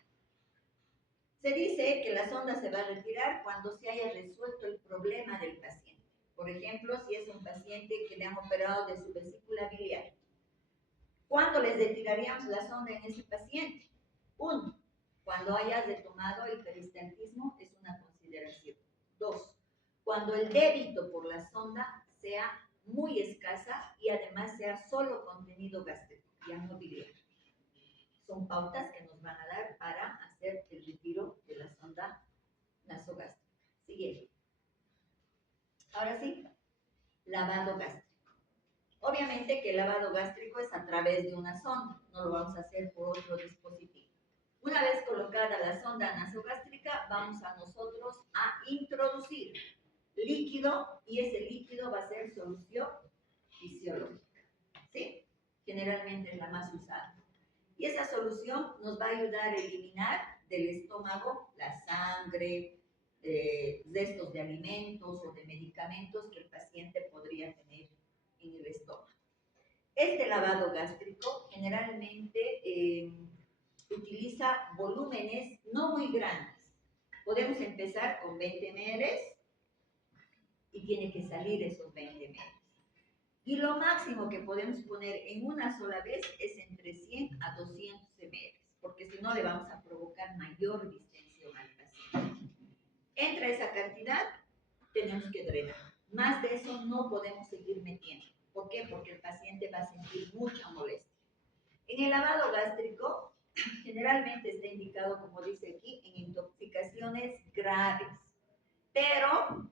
Se dice que la sonda se va a retirar cuando se haya resuelto el problema del paciente. Por ejemplo, si es un paciente que le han operado de su vesícula biliar. ¿Cuándo les retiraríamos la sonda en ese paciente? 1. Cuando hayas retomado el peristaltismo es una consideración. 2. Cuando el débito por la sonda sea muy escasa y además sea solo contenido gástrico, ya no biliar. Son pautas que nos van a dar para hacer el retiro de la sonda nasogástrica. Siguiente. Ahora sí, lavado gástrico. Obviamente que el lavado gástrico es a través de una sonda, no lo vamos a hacer por otro dispositivo. Una vez colocada la sonda nasogástrica, vamos a nosotros a introducir líquido y ese líquido va a ser solución fisiológica. ¿Sí? Generalmente es la más usada. Y esa solución nos va a ayudar a eliminar del estómago la sangre, restos de alimentos o de medicamentos que el paciente podría tener en el estómago. Este lavado gástrico generalmente utiliza volúmenes no muy grandes. Podemos empezar con 20 ml y tiene que salir esos 20 ml. Y lo máximo que podemos poner en una sola vez es entre 100 a 200 ml, porque si no le vamos a provocar mayor distensión al paciente. Entra esa cantidad, tenemos que drenar. Más de eso no podemos seguir metiendo. ¿Por qué? Porque el paciente va a sentir mucha molestia. En el lavado gástrico, generalmente está indicado, como dice aquí, en intoxicaciones graves, pero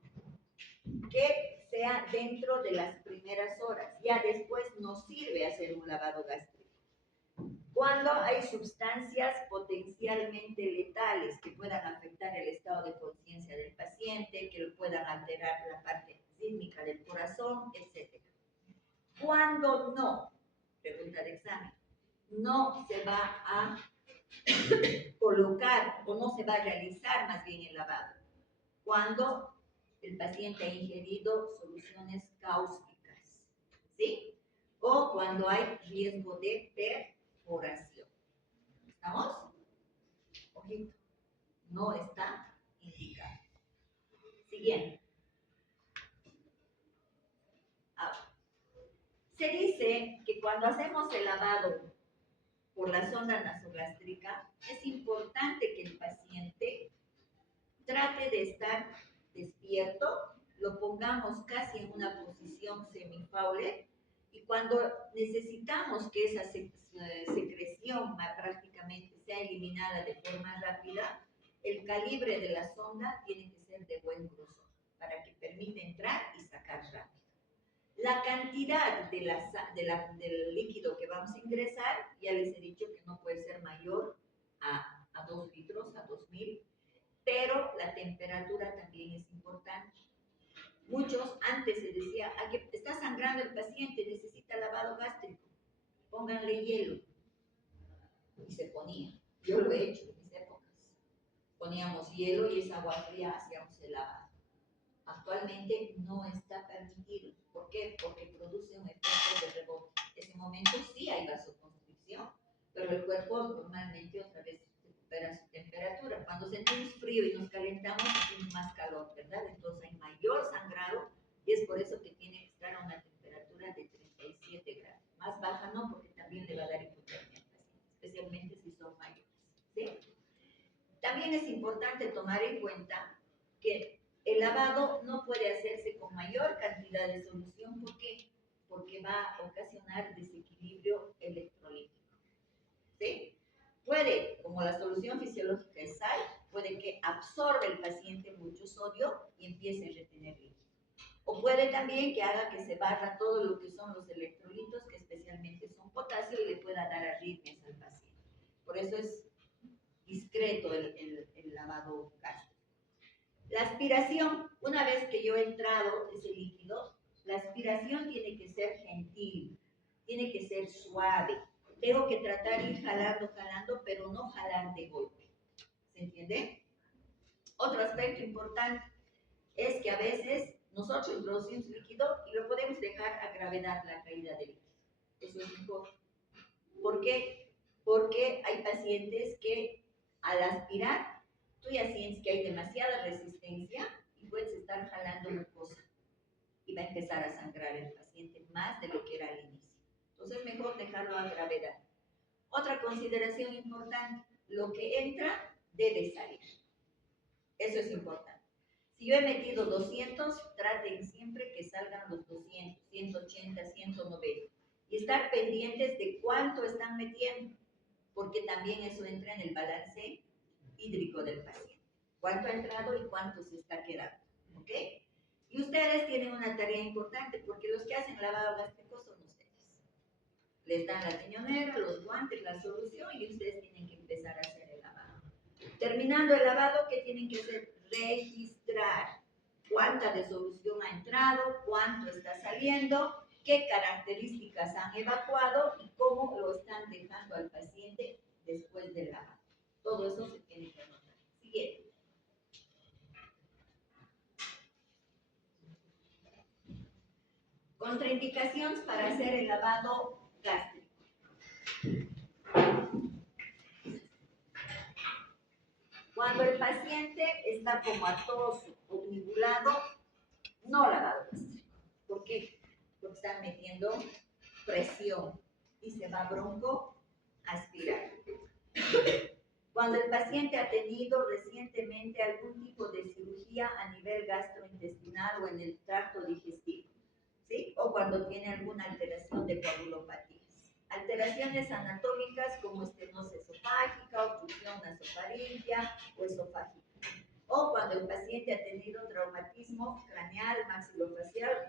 que sea dentro de las primeras horas. Ya después no sirve hacer un lavado gástrico. Cuando hay sustancias potencialmente letales que puedan afectar el estado de conciencia del paciente, que puedan alterar la parte sísmica del corazón, etc. Cuando no, pregunta de examen, no se va a colocar o no se va a realizar más bien el lavado. Cuando el paciente ha ingerido soluciones cáusticas, ¿sí? O cuando hay riesgo de perforación. ¿Estamos? Ojito, no está indicado. Siguiente. Ahora, se dice que cuando hacemos el lavado por la sonda nasogástrica, es importante que el paciente trate de estar despierto, lo pongamos casi en una posición semifaule, y cuando necesitamos que esa secreción prácticamente sea eliminada de forma rápida, el calibre de la sonda tiene que ser de buen grosor para que permita entrar y sacar rápido. La cantidad del líquido que vamos a ingresar, ya les he dicho que no puede ser mayor a 2 litros, a 2000, pero la temperatura también es importante. Muchos antes se decía, está sangrando el paciente, necesita lavado gástrico, pónganle hielo. Y se ponía. Yo lo he hecho en mis épocas. Poníamos hielo y esa agua fría hacíamos el lavado. Actualmente no está permitido. ¿Por qué? Porque produce un efecto de rebote. En ese momento sí hay vasoconstricción, pero el cuerpo normalmente otra vez recupera su temperatura. Cuando sentimos frío y nos calentamos, sentimos más calor, ¿verdad? Entonces hay mayor sangrado y es por eso que tiene que estar a una temperatura de 37 grados. Más baja no, porque también le va a dar hipotermia al paciente, especialmente si son mayores, ¿sí? También es importante tomar en cuenta que el lavado no puede hacerse con mayor cantidad de solución. ¿Por qué? Porque va a ocasionar desequilibrio electrolítico, ¿sí? Puede, como la solución fisiológica es sal, puede que absorba el paciente mucho sodio y empiece a retener líquido. O puede también que haga que se barra todo lo que son los electrolitos, que especialmente son potasio, y le pueda dar arritmias al paciente. Por eso es discreto el lavado gástrico. La aspiración, una vez que yo he entrado ese líquido, la aspiración tiene que ser gentil, tiene que ser suave. Tengo que tratar de ir jalando, pero no jalar de golpe. ¿Se entiende? Otro aspecto importante es que a veces nosotros introducimos líquido y lo podemos dejar a gravedad la caída del líquido. Eso es mejor. ¿Por qué? Porque hay pacientes que al aspirar, tú ya sientes que hay demasiada resistencia y puedes estar jalando mucosa y va a empezar a sangrar el paciente más de lo que era al inicio. Entonces, mejor dejarlo a gravedad. Otra consideración importante, lo que entra debe salir. Eso es importante. Si yo he metido 200, traten siempre que salgan los 200, 180, 190. Y estar pendientes de cuánto están metiendo, porque también eso entra en el balance hídrico del paciente. Cuánto ha entrado y cuánto se está quedando. ¿Ok? Y ustedes tienen una tarea importante, porque los que hacen lavado gástrico son ustedes. Les dan la riñonera, los guantes, la solución, y ustedes tienen que empezar a hacer el lavado. Terminando el lavado, ¿qué tienen que hacer? Registrar cuánta de solución ha entrado, cuánto está saliendo, qué características han evacuado y cómo lo están dejando al paciente después del lavado. Todo eso se tiene que anotar. Siguiente. Contraindicaciones para hacer el lavado gástrico. Cuando el paciente está comatoso, obnubilado, no lavado gástrico. ¿Por qué? Porque están metiendo presión y se va bronco a aspirar. Cuando el paciente ha tenido recientemente algún tipo de cirugía a nivel gastrointestinal o en el tracto digestivo, ¿sí? O cuando tiene alguna alteración de coagulopatías. Alteraciones anatómicas como estenosis esofágica, obstrucción nasofaríngea o esofágica. O cuando el paciente ha tenido traumatismo craneal, maxilofacial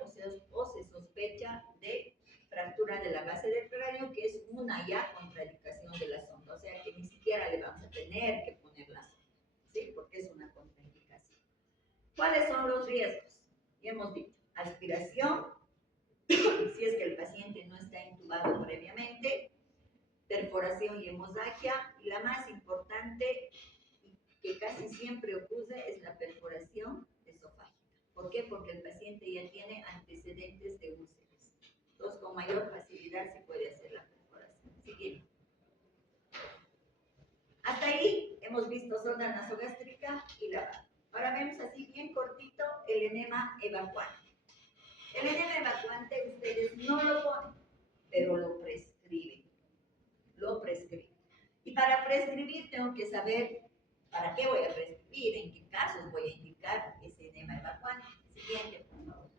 o se sospecha de fractura de la base del cráneo, que es una ya contraindicación de la sonda. O sea que ni siquiera le vamos a tener que poner la sonda, ¿sí? Porque es una contraindicación. ¿Cuáles son los riesgos? Ya hemos dicho, aspiración, si es que el paciente no está intubado previamente, perforación y hemorragia, y la más importante, que casi siempre ocurre, es la perforación esofágica. ¿Por qué? Porque el paciente ya tiene antecedentes de úlceras. Entonces, con mayor facilidad se puede hacer la perforación. Siguiente. Hasta ahí hemos visto sonda nasogástrica y lavado. Ahora vemos así bien cortito el enema evacuante. El enema evacuante ustedes no lo ponen, pero lo prescriben. Lo prescriben. Y para prescribir tengo que saber para qué voy a prescribir, en qué casos voy a indicar ese enema evacuante. Siguiente, por favor.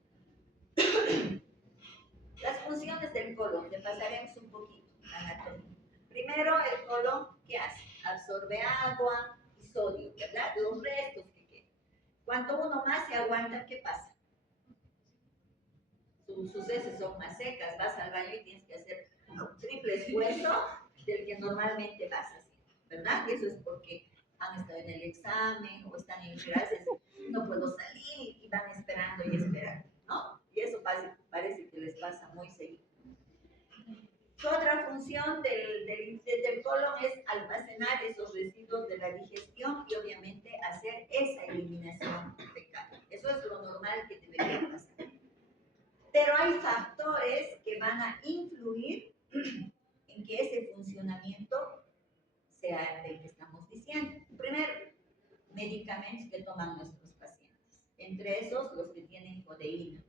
Las funciones del colon, le pasaremos un poquito la anatomía. Primero, el colon, ¿qué hace? Absorbe agua y sodio, ¿verdad? Los restos que quedan. Cuanto uno más se aguanta, ¿qué pasa? Sus heces son más secas, vas al baño y tienes que hacer un triple esfuerzo del que normalmente vas haciendo, ¿verdad? Y eso es porque han estado en el examen o están en clases, no puedo salir y van esperando y esperando, ¿no? Y eso parece que les pasa muy seguido. Otra función del colon es almacenar esos residuos de la digestión y obviamente hacer esa eliminación fecal. Eso es lo normal que debería pasar. Pero hay factores que van a influir en que ese funcionamiento sea el que estamos diciendo. Primero, medicamentos que toman nuestros pacientes. Entre esos, los que tienen codeína.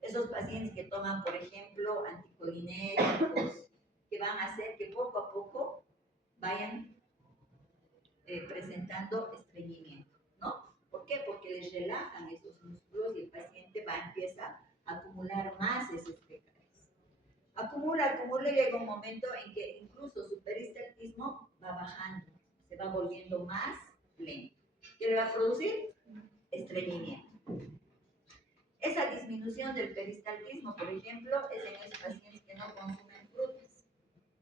Esos pacientes que toman, por ejemplo, anticolinérgicos, que van a hacer que poco a poco vayan presentando estreñimiento, ¿no? ¿Por qué? Porque les relajan esos músculos y el paciente empieza a acumular más esos fecales. Acumula y llega un momento en que incluso su peristaltismo va bajando, se va volviendo más lento. ¿Qué le va a producir? Estreñimiento. Esa disminución del peristaltismo, por ejemplo, es en esos pacientes que no consumen frutas.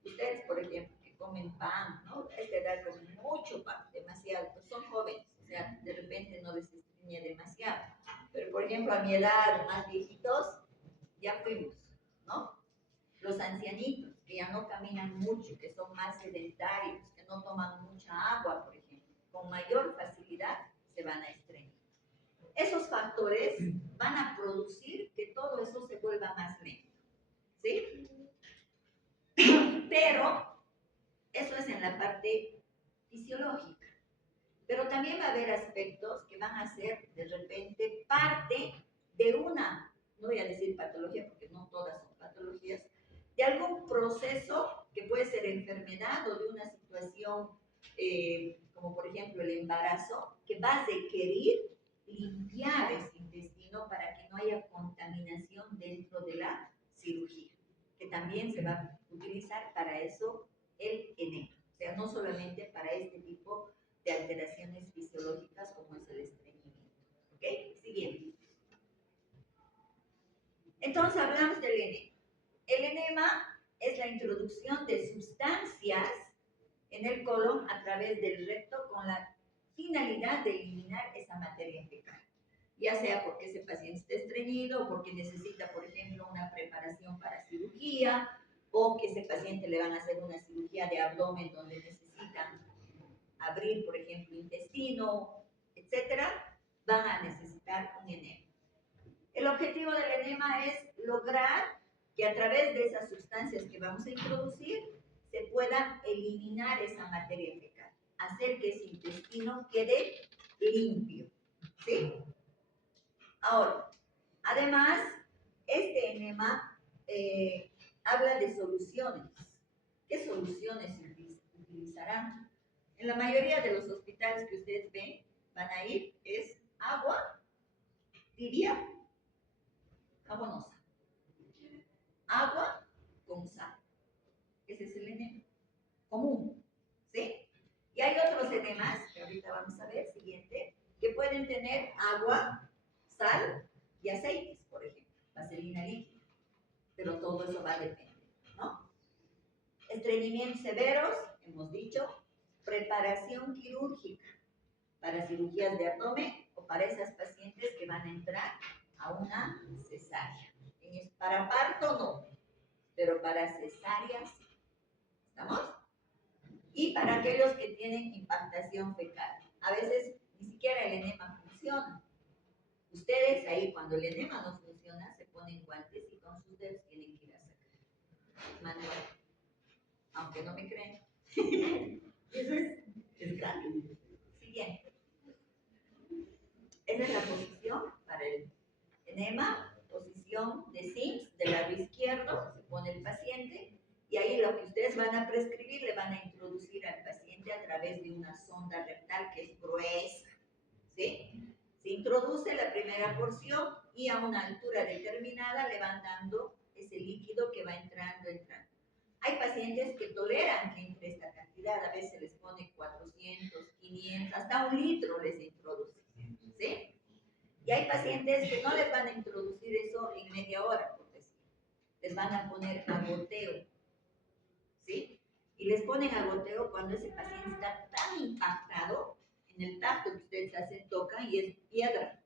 Ustedes, por ejemplo, que comen pan, ¿no? A esta edad comen mucho pan, demasiado, pues son jóvenes, o sea, de repente no les estreñe demasiado. Pero, por ejemplo, a mi edad, más viejitos, ya fuimos, ¿no? Los ancianitos, que ya no caminan mucho, que son más sedentarios, que no toman mucha agua, por ejemplo, con mayor facilidad se van a estreñir. Esos factores van a producir que todo eso se vuelva más lento, ¿sí? Pero eso es en la parte fisiológica. Pero también va a haber aspectos que van a ser de repente parte de una, no voy a decir patología porque no todas son patologías, de algún proceso que puede ser enfermedad o de una situación como por ejemplo el embarazo, que va a requerir limpiar ese intestino para que no haya contaminación dentro de la cirugía, que también se va a utilizar para eso el enema. O sea, no solamente para este tipo de alteraciones fisiológicas como es el estreñimiento. ¿Ok? Siguiente. Entonces hablamos del enema. El enema es la introducción de sustancias en el colon a través del recto con la finalidad de eliminar esa materia fecal, ya sea porque ese paciente está estreñido o porque necesita, por ejemplo, una preparación para cirugía o que ese paciente le van a hacer una cirugía de abdomen donde necesitan abrir, por ejemplo, intestino, etcétera, van a necesitar un enema. El objetivo del enema es lograr que a través de esas sustancias que vamos a introducir se pueda eliminar esa materia fecal, hacer que ese intestino quede limpio, ¿sí? Ahora, además, este enema habla de soluciones. ¿Qué soluciones utilizarán? En la mayoría de los hospitales que ustedes ven, van a ir, es agua tibia, jabonosa. Agua con sal. Ese es el enema común, ¿sí? Y hay otros enemas, que ahorita vamos a ver, siguiente, que pueden tener agua, sal y aceites, por ejemplo, vaselina líquida. Pero todo eso va a depender, ¿no? Estreñimientos severos, hemos dicho, preparación quirúrgica para cirugías de abdomen o para esas pacientes que van a entrar a una cesárea. Para parto no, pero para cesárea sí. ¿Estamos? Y para aquellos que tienen impactación fecal. A veces ni siquiera el enema funciona. Ustedes ustedes ahí, cuando el enema no funciona, se ponen guantes y con sus dedos tienen que ir a sacar. Manual. Aunque no me creen. Eso es grave. Siguiente. Esa es la posición para el enema. Posición de Sims, del lado izquierdo, se pone el paciente. Y ahí lo que ustedes van a prescribir, le van a introducir al paciente a través de una sonda rectal que es gruesa. ¿Sí? Se introduce la primera porción y a una altura determinada le van dando ese líquido que va entrando. Hay pacientes que toleran que entre esta cantidad, a veces les pone 400, 500, hasta 1 litro les introduce. ¿Sí? Y hay pacientes que no les van a introducir eso en media hora, por decir. Les van a poner a goteo. ¿Sí? Y les ponen a goteo cuando ese paciente está tan impactado en el tacto que ustedes hacen, tocan y es piedra.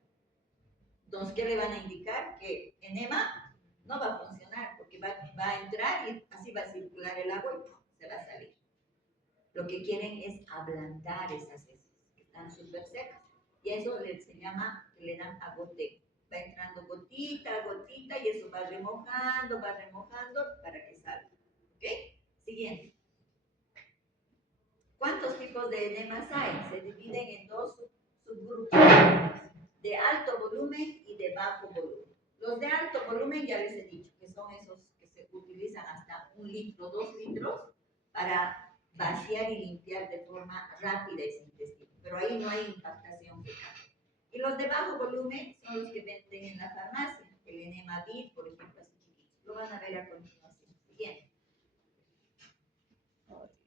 Entonces, ¿qué le van a indicar? Que enema no va a funcionar porque va a entrar y así va a circular el agua y se va a salir. Lo que quieren es ablandar esas heces que están súper secas. Y eso se llama, que le dan a goteo. Va entrando gotita a gotita y eso va remojando para que salga. ¿Ok? Siguiente. ¿Cuántos tipos de enemas hay? Se dividen en 2 subgrupos, de alto volumen y de bajo volumen. Los de alto volumen ya les he dicho que son esos que se utilizan hasta 1 litro, 2 litros para vaciar y limpiar de forma rápida ese intestino, pero ahí no hay impactación fecal. Y los de bajo volumen son los que venden en la farmacia, el enema BID, por ejemplo, así chiquitos. Lo van a ver a continuación. Siguiente.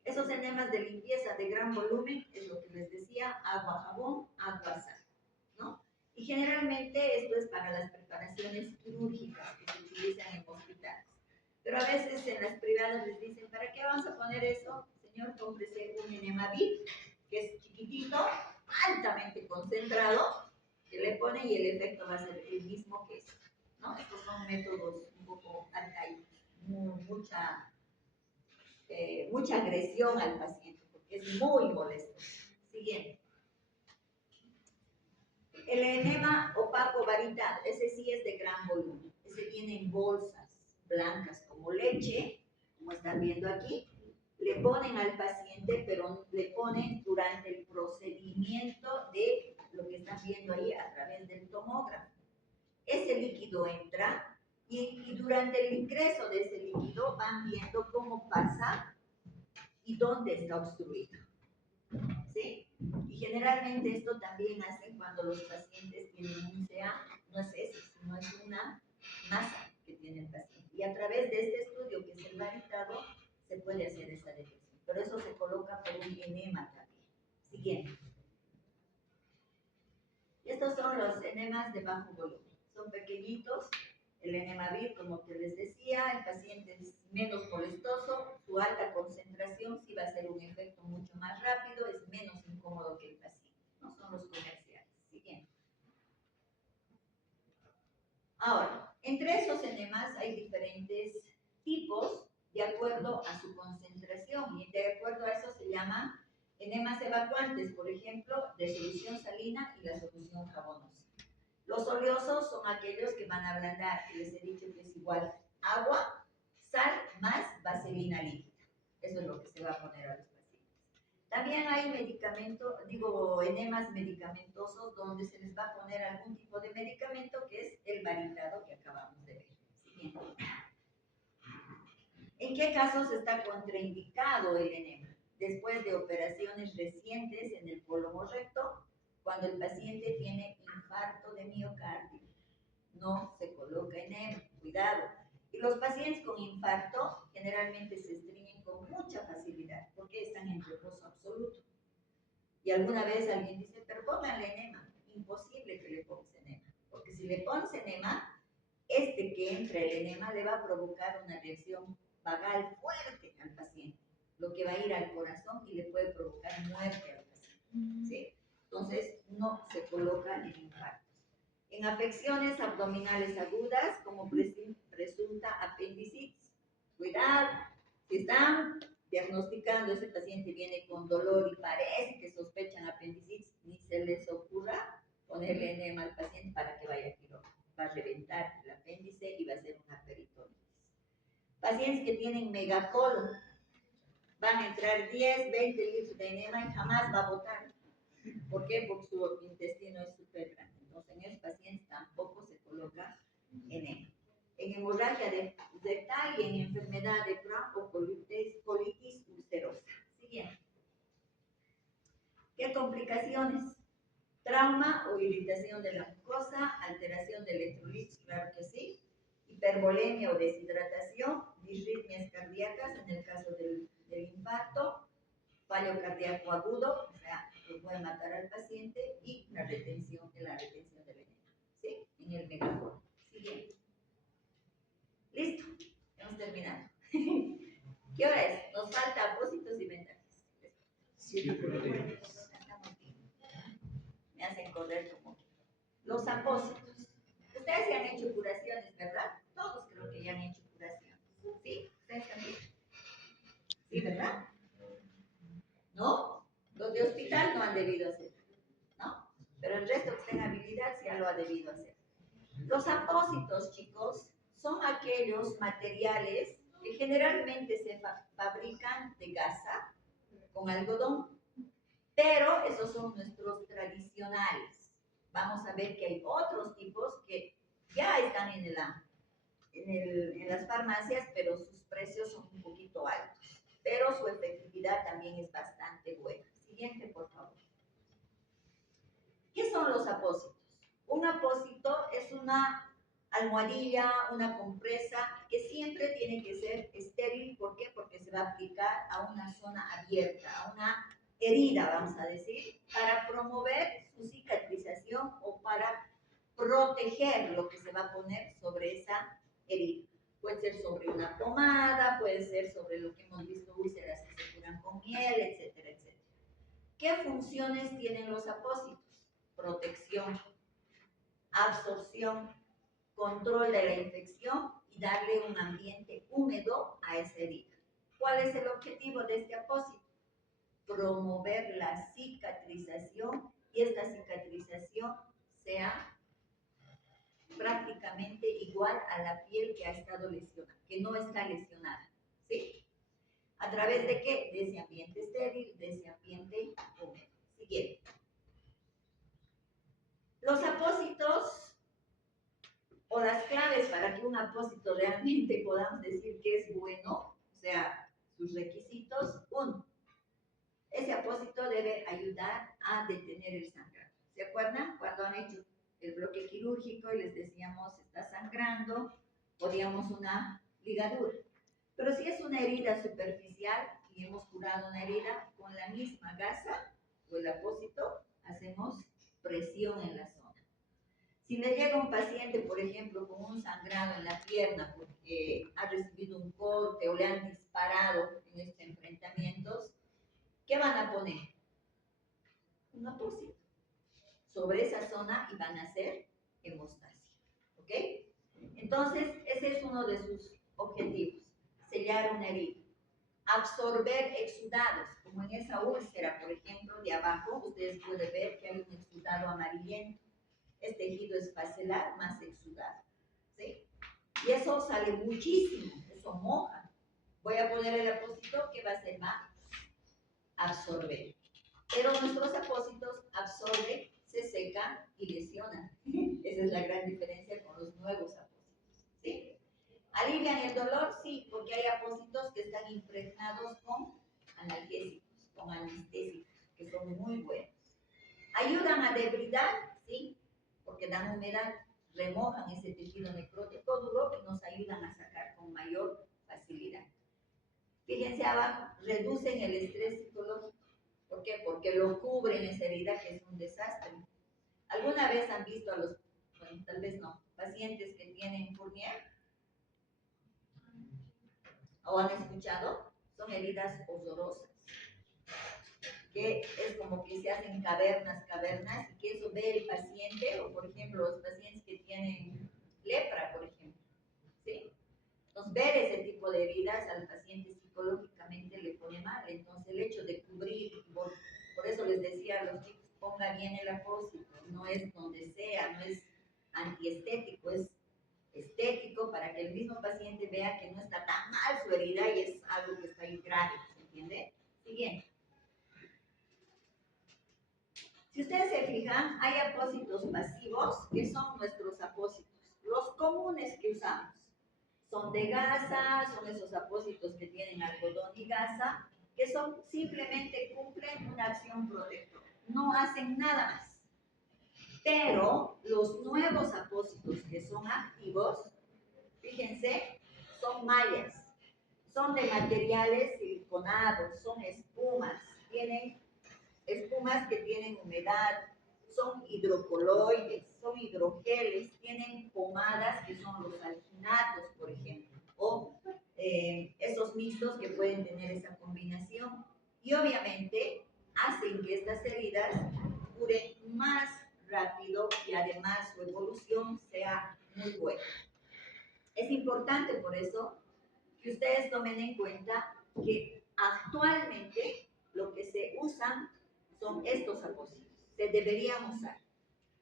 Esos enemas de limpieza de gran volumen es lo que les decía, agua, jabón, agua, sal, ¿no? Y generalmente esto es para las preparaciones quirúrgicas que se utilizan en hospitales. Pero a veces en las privadas les dicen, ¿para qué vamos a poner eso? Señor, cómprese un enema BID, que es chiquitito, altamente concentrado, que le pone y el efecto va a ser el mismo que eso, ¿no? Estos son métodos un poco arcaicos, mucha agresión al paciente, porque es muy molesto. Siguiente. El enema opaco varitado, ese sí es de gran volumen. Ese viene en bolsas blancas como leche, como están viendo aquí. Le ponen al paciente, pero le ponen durante el procedimiento de lo que están viendo ahí a través del tomógrafo. Ese líquido entra y durante el ingreso de ese líquido van viendo cómo pasa y dónde está obstruido. ¿Sí? Y generalmente esto también hacen cuando los pacientes tienen un CA, no es eso, sino es una masa que tiene el paciente. Y a través de este estudio, que es el varitado, se puede hacer esa detección. Pero eso se coloca por un enema también. Siguiente. Estos son los enemas de bajo volumen. Son pequeñitos. El enema BID, como te les decía, el paciente es menos molestoso, su alta concentración sí va a ser un efecto mucho más rápido, es menos incómodo que el paciente. No son los comerciales. Siguiente. Ahora, entre esos enemas hay diferentes tipos de acuerdo a su concentración y de acuerdo a eso se llaman enemas evacuantes, por ejemplo, de solución salina y la solución jabonosa. Los oleosos son aquellos que van a ablandar, que les he dicho que es igual agua, sal más vaselina líquida. Eso es lo que se va a poner a los pacientes. También hay enemas medicamentosos donde se les va a poner algún tipo de medicamento que es el varitado que acabamos de ver. Siguiente. ¿En qué casos está contraindicado el enema? Después de operaciones recientes en el pólomo recto, cuando el paciente tiene infarto de miocardio. No se coloca enema, cuidado. Y los pacientes con infarto generalmente se estreñen con mucha facilidad porque están en reposo absoluto. Y alguna vez alguien dice, pero pónganle enema. Imposible que le pongas enema, porque si le pones enema, que entra el enema le va a provocar una reacción vagal fuerte al paciente, lo que va a ir al corazón y le puede provocar muerte al paciente. ¿Sí? Entonces, no se coloca en infartos. En afecciones abdominales agudas, como presunta apendicitis, cuidado, si están diagnosticando, ese paciente viene con dolor y parece que sospechan apendicitis, ni se les ocurra ponerle enema al paciente para que vaya a quirófano. tienen megacolon, van a entrar 10, 20 litros de enema y jamás va a botar. ¿Por qué? Porque su intestino es súper grande. Entonces, en esos pacientes tampoco se coloca enema. En hemorragia rectal y en enfermedad de Crohn o colitis ulcerosa. Siguiente. ¿Qué complicaciones? Trauma o irritación de la mucosa, alteración de electrolitos, claro que sí, hipervolemia o deshidratación, disritmias cardíacas en el caso del infarto, fallo cardíaco agudo, o sea, que puede matar al paciente, y la retención de veneno, ¿sí? En el megacolon. Siguiente. Listo, hemos terminado. ¿Qué hora es? Nos falta apósitos y ventajas. Sí, me hacen correr como los apósitos. Ustedes ya han hecho curaciones, ¿verdad? Todos creo que ya han hecho curaciones. ¿Sí? ¿Ustedes también? ¿Sí, verdad? ¿No? Los de hospital no han debido hacer, ¿no? Pero el resto que tenga habilidad ya lo ha debido hacer. Los apósitos, chicos, son aquellos materiales que generalmente se fabrican de gasa con algodón, pero esos son nuestros tradicionales. Vamos a ver que hay otros tipos que ya están en las farmacias, pero sus precios son un poquito altos, pero su efectividad también es bastante buena. Siguiente, por favor. ¿Qué son los apósitos? Un apósito es una almohadilla, una compresa que siempre tiene que ser estéril. ¿Por qué? Porque se va a aplicar a una zona abierta, a una herida, vamos a decir, para promover su cicatrización o para proteger lo que se va a poner sobre esa herida. Puede ser sobre una pomada, puede ser sobre lo que hemos visto, úlceras que se curan con miel, etcétera, etcétera. ¿Qué funciones tienen los apósitos? Protección, absorción, control de la infección y darle un ambiente húmedo a esa herida. ¿Cuál es el objetivo de este apósito? Promover la cicatrización y esta cicatrización sea prácticamente igual a la piel que ha estado lesionada, que no está lesionada, ¿sí? ¿A través de qué? De ese ambiente estéril, de ese ambiente húmedo. Siguiente. Los apósitos o las claves para que un apósito realmente podamos decir que es bueno, o sea, sus requisitos. Uno, ese apósito debe ayudar a detener el sangrado. ¿Se acuerdan cuando han hecho el bloque quirúrgico y les decíamos está sangrando, poníamos una ligadura? Pero si es una herida superficial y hemos curado una herida, con la misma gasa o el apósito hacemos presión en la zona. Si le llega un paciente, por ejemplo, con un sangrado en la pierna porque ha recibido un corte o le han disparado en estos enfrentamientos, ¿qué van a poner? Un apósito sobre esa zona y van a hacer hemostasia. ¿Ok? Entonces, ese es uno de sus objetivos, sellar una herida. Absorber exudados, como en esa úlcera, por ejemplo, de abajo, ustedes pueden ver que hay un exudado amarillento. Es tejido espacelar más exudado, ¿sí? Y eso sale muchísimo, eso moja. Voy a poner el apósito que va a ser más absorber. Pero nuestros apósitos absorben, se secan y lesionan. Esa es la gran diferencia con los nuevos apósitos, ¿sí? ¿Alivian el dolor? Sí, porque hay apósitos que están impregnados con analgésicos, con anestésicos, que son muy buenos. ¿Ayudan a debridar? Sí, porque dan humedad, remojan ese tejido necrótico duro y nos ayudan a sacar con mayor facilidad. Fíjense abajo, reducen el estrés psicológico. ¿Por qué? Porque lo cubren esa herida que es un desastre. ¿Alguna vez han visto a los, bueno, tal vez no, pacientes que tienen Fournier? ¿O han escuchado? Son heridas horrorosas, que es como que se hacen cavernas, y que eso ve el paciente, o por ejemplo los pacientes que tienen lepra, por ejemplo, ¿sí? Entonces ver ese tipo de heridas al paciente psicológicamente le pone mal. Entonces el hecho de cubrir, por eso les decía a los chicos, ponga bien el apósito, no es donde sea, no es antiestético, es estético, para que el mismo paciente vea que no está tan mal su herida y es algo que está ahí grave, ¿se entiende? Siguiente. Si ustedes se fijan, hay apósitos pasivos, que son nuestros apósitos, los comunes que usamos. Son de gasa, son esos apósitos que tienen algodón y gasa, que son simplemente cumplen una acción protectora, no hacen nada más. Pero los nuevos apósitos que son activos, fíjense, son mallas, son de materiales siliconados, son espumas, tienen espumas que tienen humedad, son hidrocoloides, son hidrogeles, tienen pomadas que son los alginatos, por ejemplo, o esos mixtos que pueden tener esa combinación. Y obviamente hacen que estas heridas curen más rápido y además su evolución sea muy buena. Es importante por eso que ustedes tomen en cuenta que actualmente lo que se usan son estos apósitos. Se deberían usar,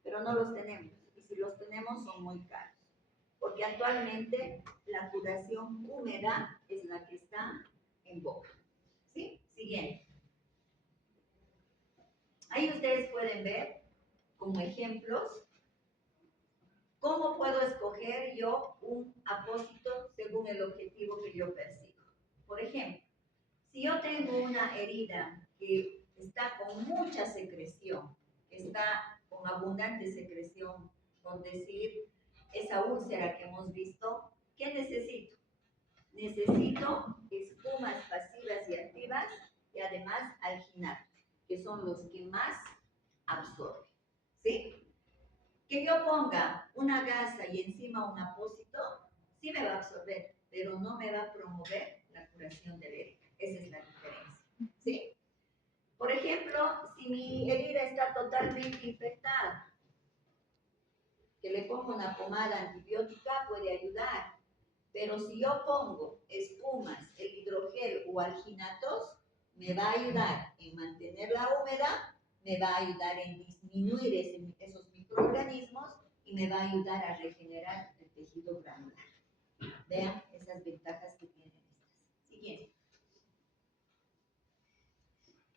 pero no los tenemos. Y si los tenemos son muy caros. Porque actualmente la curación húmeda es la que está en boga. ¿Sí? Siguiente. Ahí ustedes pueden ver como ejemplos cómo puedo escoger yo un apósito según el objetivo que yo persigo. Por ejemplo, si yo tengo una herida que está con mucha secreción, que está con abundante secreción, por decir, esa úlcera que hemos visto, ¿qué necesito? Necesito espumas pasivas y activas y además alginato, que son los que más absorben. ¿Sí? Que yo ponga una gasa y encima un apósito, sí me va a absorber, pero no me va a promover la curación de la herida. Esa es la diferencia. ¿Sí? Por ejemplo, si mi herida está totalmente infectada, que le pongo una pomada antibiótica puede ayudar. Pero si yo pongo espumas, el hidrogel o alginatos, me va a ayudar en mantenerla húmeda, me va a ayudar en disminuir esos microorganismos y me va a ayudar a regenerar el tejido granular. Vean esas ventajas que tienen estas. Siguiente.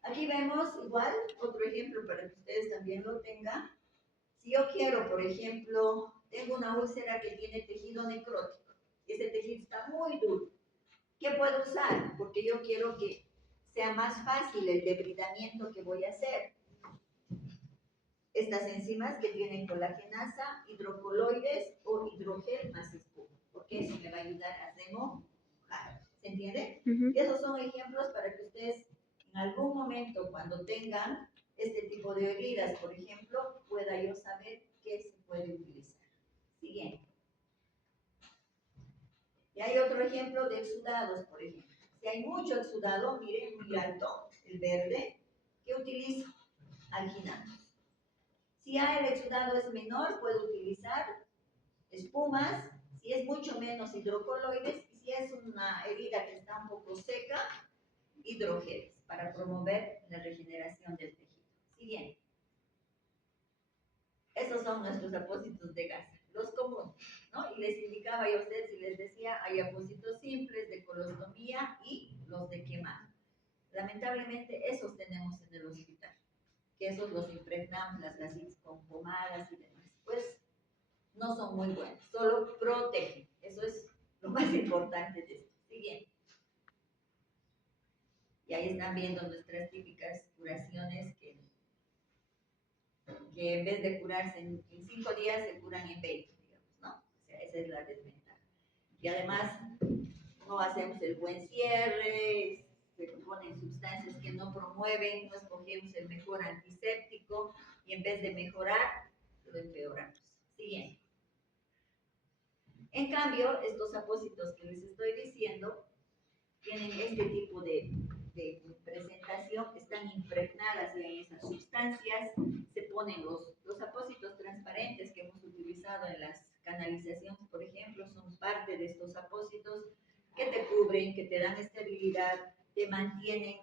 Aquí vemos igual otro ejemplo para que ustedes también lo tengan. Si yo quiero, por ejemplo, tengo una úlcera que tiene tejido necrótico y ese tejido está muy duro, ¿qué puedo usar? Porque yo quiero que sea más fácil el debridamiento que voy a hacer. Estas enzimas que tienen colagenasa, hidrocoloides o hidrogel más espuma, porque eso me va a ayudar a remojar. ¿Se entiende? Y esos son ejemplos para que ustedes en algún momento cuando tengan este tipo de heridas, por ejemplo, pueda yo saber qué se puede utilizar. Siguiente. Y hay otro ejemplo de exudados, por ejemplo. Si hay mucho exudado, miren, muy alto, el verde, ¿qué utilizo? Alginatos. Si ya el exudado es menor, puedo utilizar espumas. Si es mucho menos, hidrocoloides. Y si es una herida que está un poco seca, hidrogeles, para promover la regeneración del tejido. Siguiente. Estos son nuestros apósitos de gasa, los comunes, ¿no? Y les indicaba yo a ustedes y les decía, hay apósitos simples de colostomía y los de quemado. Lamentablemente esos tenemos en el hospital, que esos los impregnamos las gasitas con pomadas y demás. Pues no son muy buenos, solo protegen. Eso es lo más importante de esto. Siguiente. Y ahí están viendo nuestras típicas curaciones que en vez de curarse en 5 días se curan en 20, digamos, ¿no? O sea, esa es la desventaja. Y además no hacemos el buen cierre, se ponen sustancias que no promueven, no escogemos el mejor antiséptico y en vez de mejorar, lo empeoramos. Siguiente. En cambio, estos apósitos que les estoy diciendo tienen este tipo de presentación, están impregnadas ya en esas sustancias, se ponen los apósitos transparentes que hemos utilizado en las canalizaciones, por ejemplo, son parte de estos apósitos que te cubren, que te dan estabilidad, te mantienen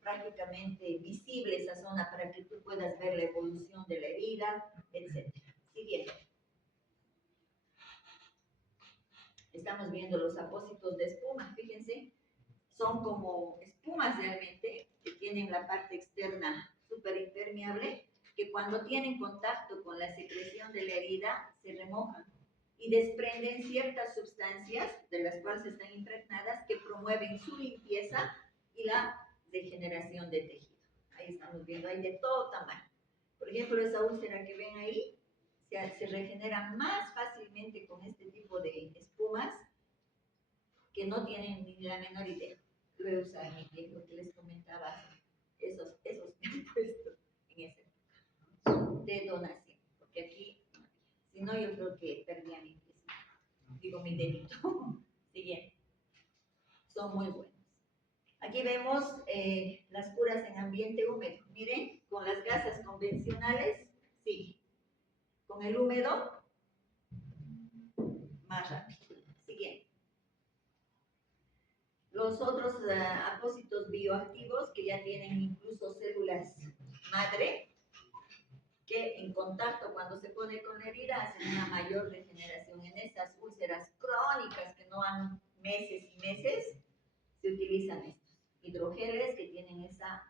prácticamente visible esa zona para que tú puedas ver la evolución de la herida, etc. Siguiente. Estamos viendo los apósitos de espuma, fíjense, son como espumas realmente, que tienen la parte externa súper impermeable, que cuando tienen contacto con la secreción de la herida, se remojan y desprenden ciertas sustancias de las cuales están impregnadas que promueven su limpieza y la degeneración de tejido. Ahí estamos viendo, hay de todo tamaño. Por ejemplo, esa úlcera que ven ahí se regenera más fácilmente con este tipo de espumas que no tienen ni la menor idea. Lo he usado en mi viejo que les comentaba, esos que han puesto en ese de donación, porque aquí, si no, yo creo que perdía mi piecito, digo mi dedito. Siguiente, son muy buenos. Aquí vemos las curas en ambiente húmedo. Miren, con las gasas convencionales, sí. Con el húmedo, más rápido. Siguiente. Los otros apósitos bioactivos que ya tienen incluso células madre, que en contacto cuando se pone con la herida hacen una mayor regeneración. En esas úlceras crónicas que no van meses y meses, se utilizan estos hidrogeles que tienen esa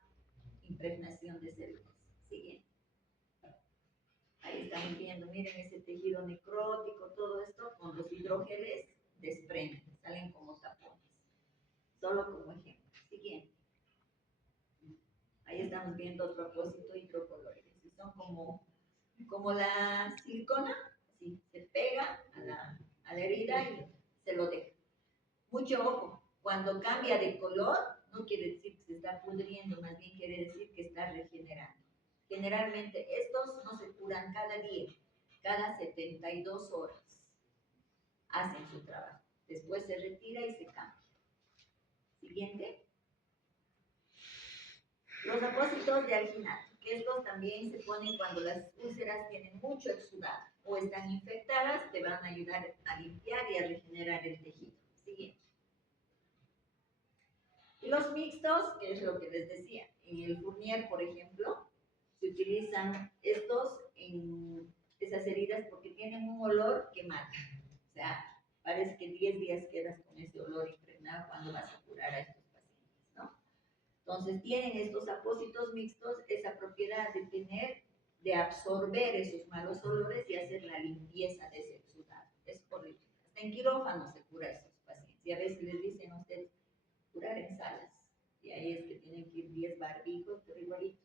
impregnación de células. Siguiente. Ahí están viendo, miren ese tejido necrótico, todo esto con los hidrogeles desprenden, salen como tapones. Solo como ejemplo. Siguiente. Ahí estamos viendo otro apósito hidrocoloides. Son como la silicona, así, se pega a la herida y se lo deja. Mucho ojo, cuando cambia de color, no quiere decir que se está pudriendo, más bien quiere decir que está regenerando. Generalmente estos no se curan cada día, cada 72 horas hacen su trabajo. Después se retira y se cambia. Siguiente. Los apósitos de alginato, que estos también se ponen cuando las úlceras tienen mucho exudado o están infectadas, te van a ayudar a limpiar y a regenerar el tejido. Siguiente. Y los mixtos, que es lo que les decía, en el Fournier, por ejemplo, se utilizan estos en esas heridas porque tienen un olor que mata. O sea, parece que 10 días quedas con ese olor impregnado cuando vas a curar a estos pacientes, ¿no? Entonces, tienen estos apósitos mixtos esa propiedad de absorber esos malos olores y hacer la limpieza de ese exudado. Es horrible. Hasta en quirófano se cura a estos pacientes. Y a veces les dicen a ustedes, curar en salas. Y ahí es que tienen que ir 10 barbijos, pero igualito,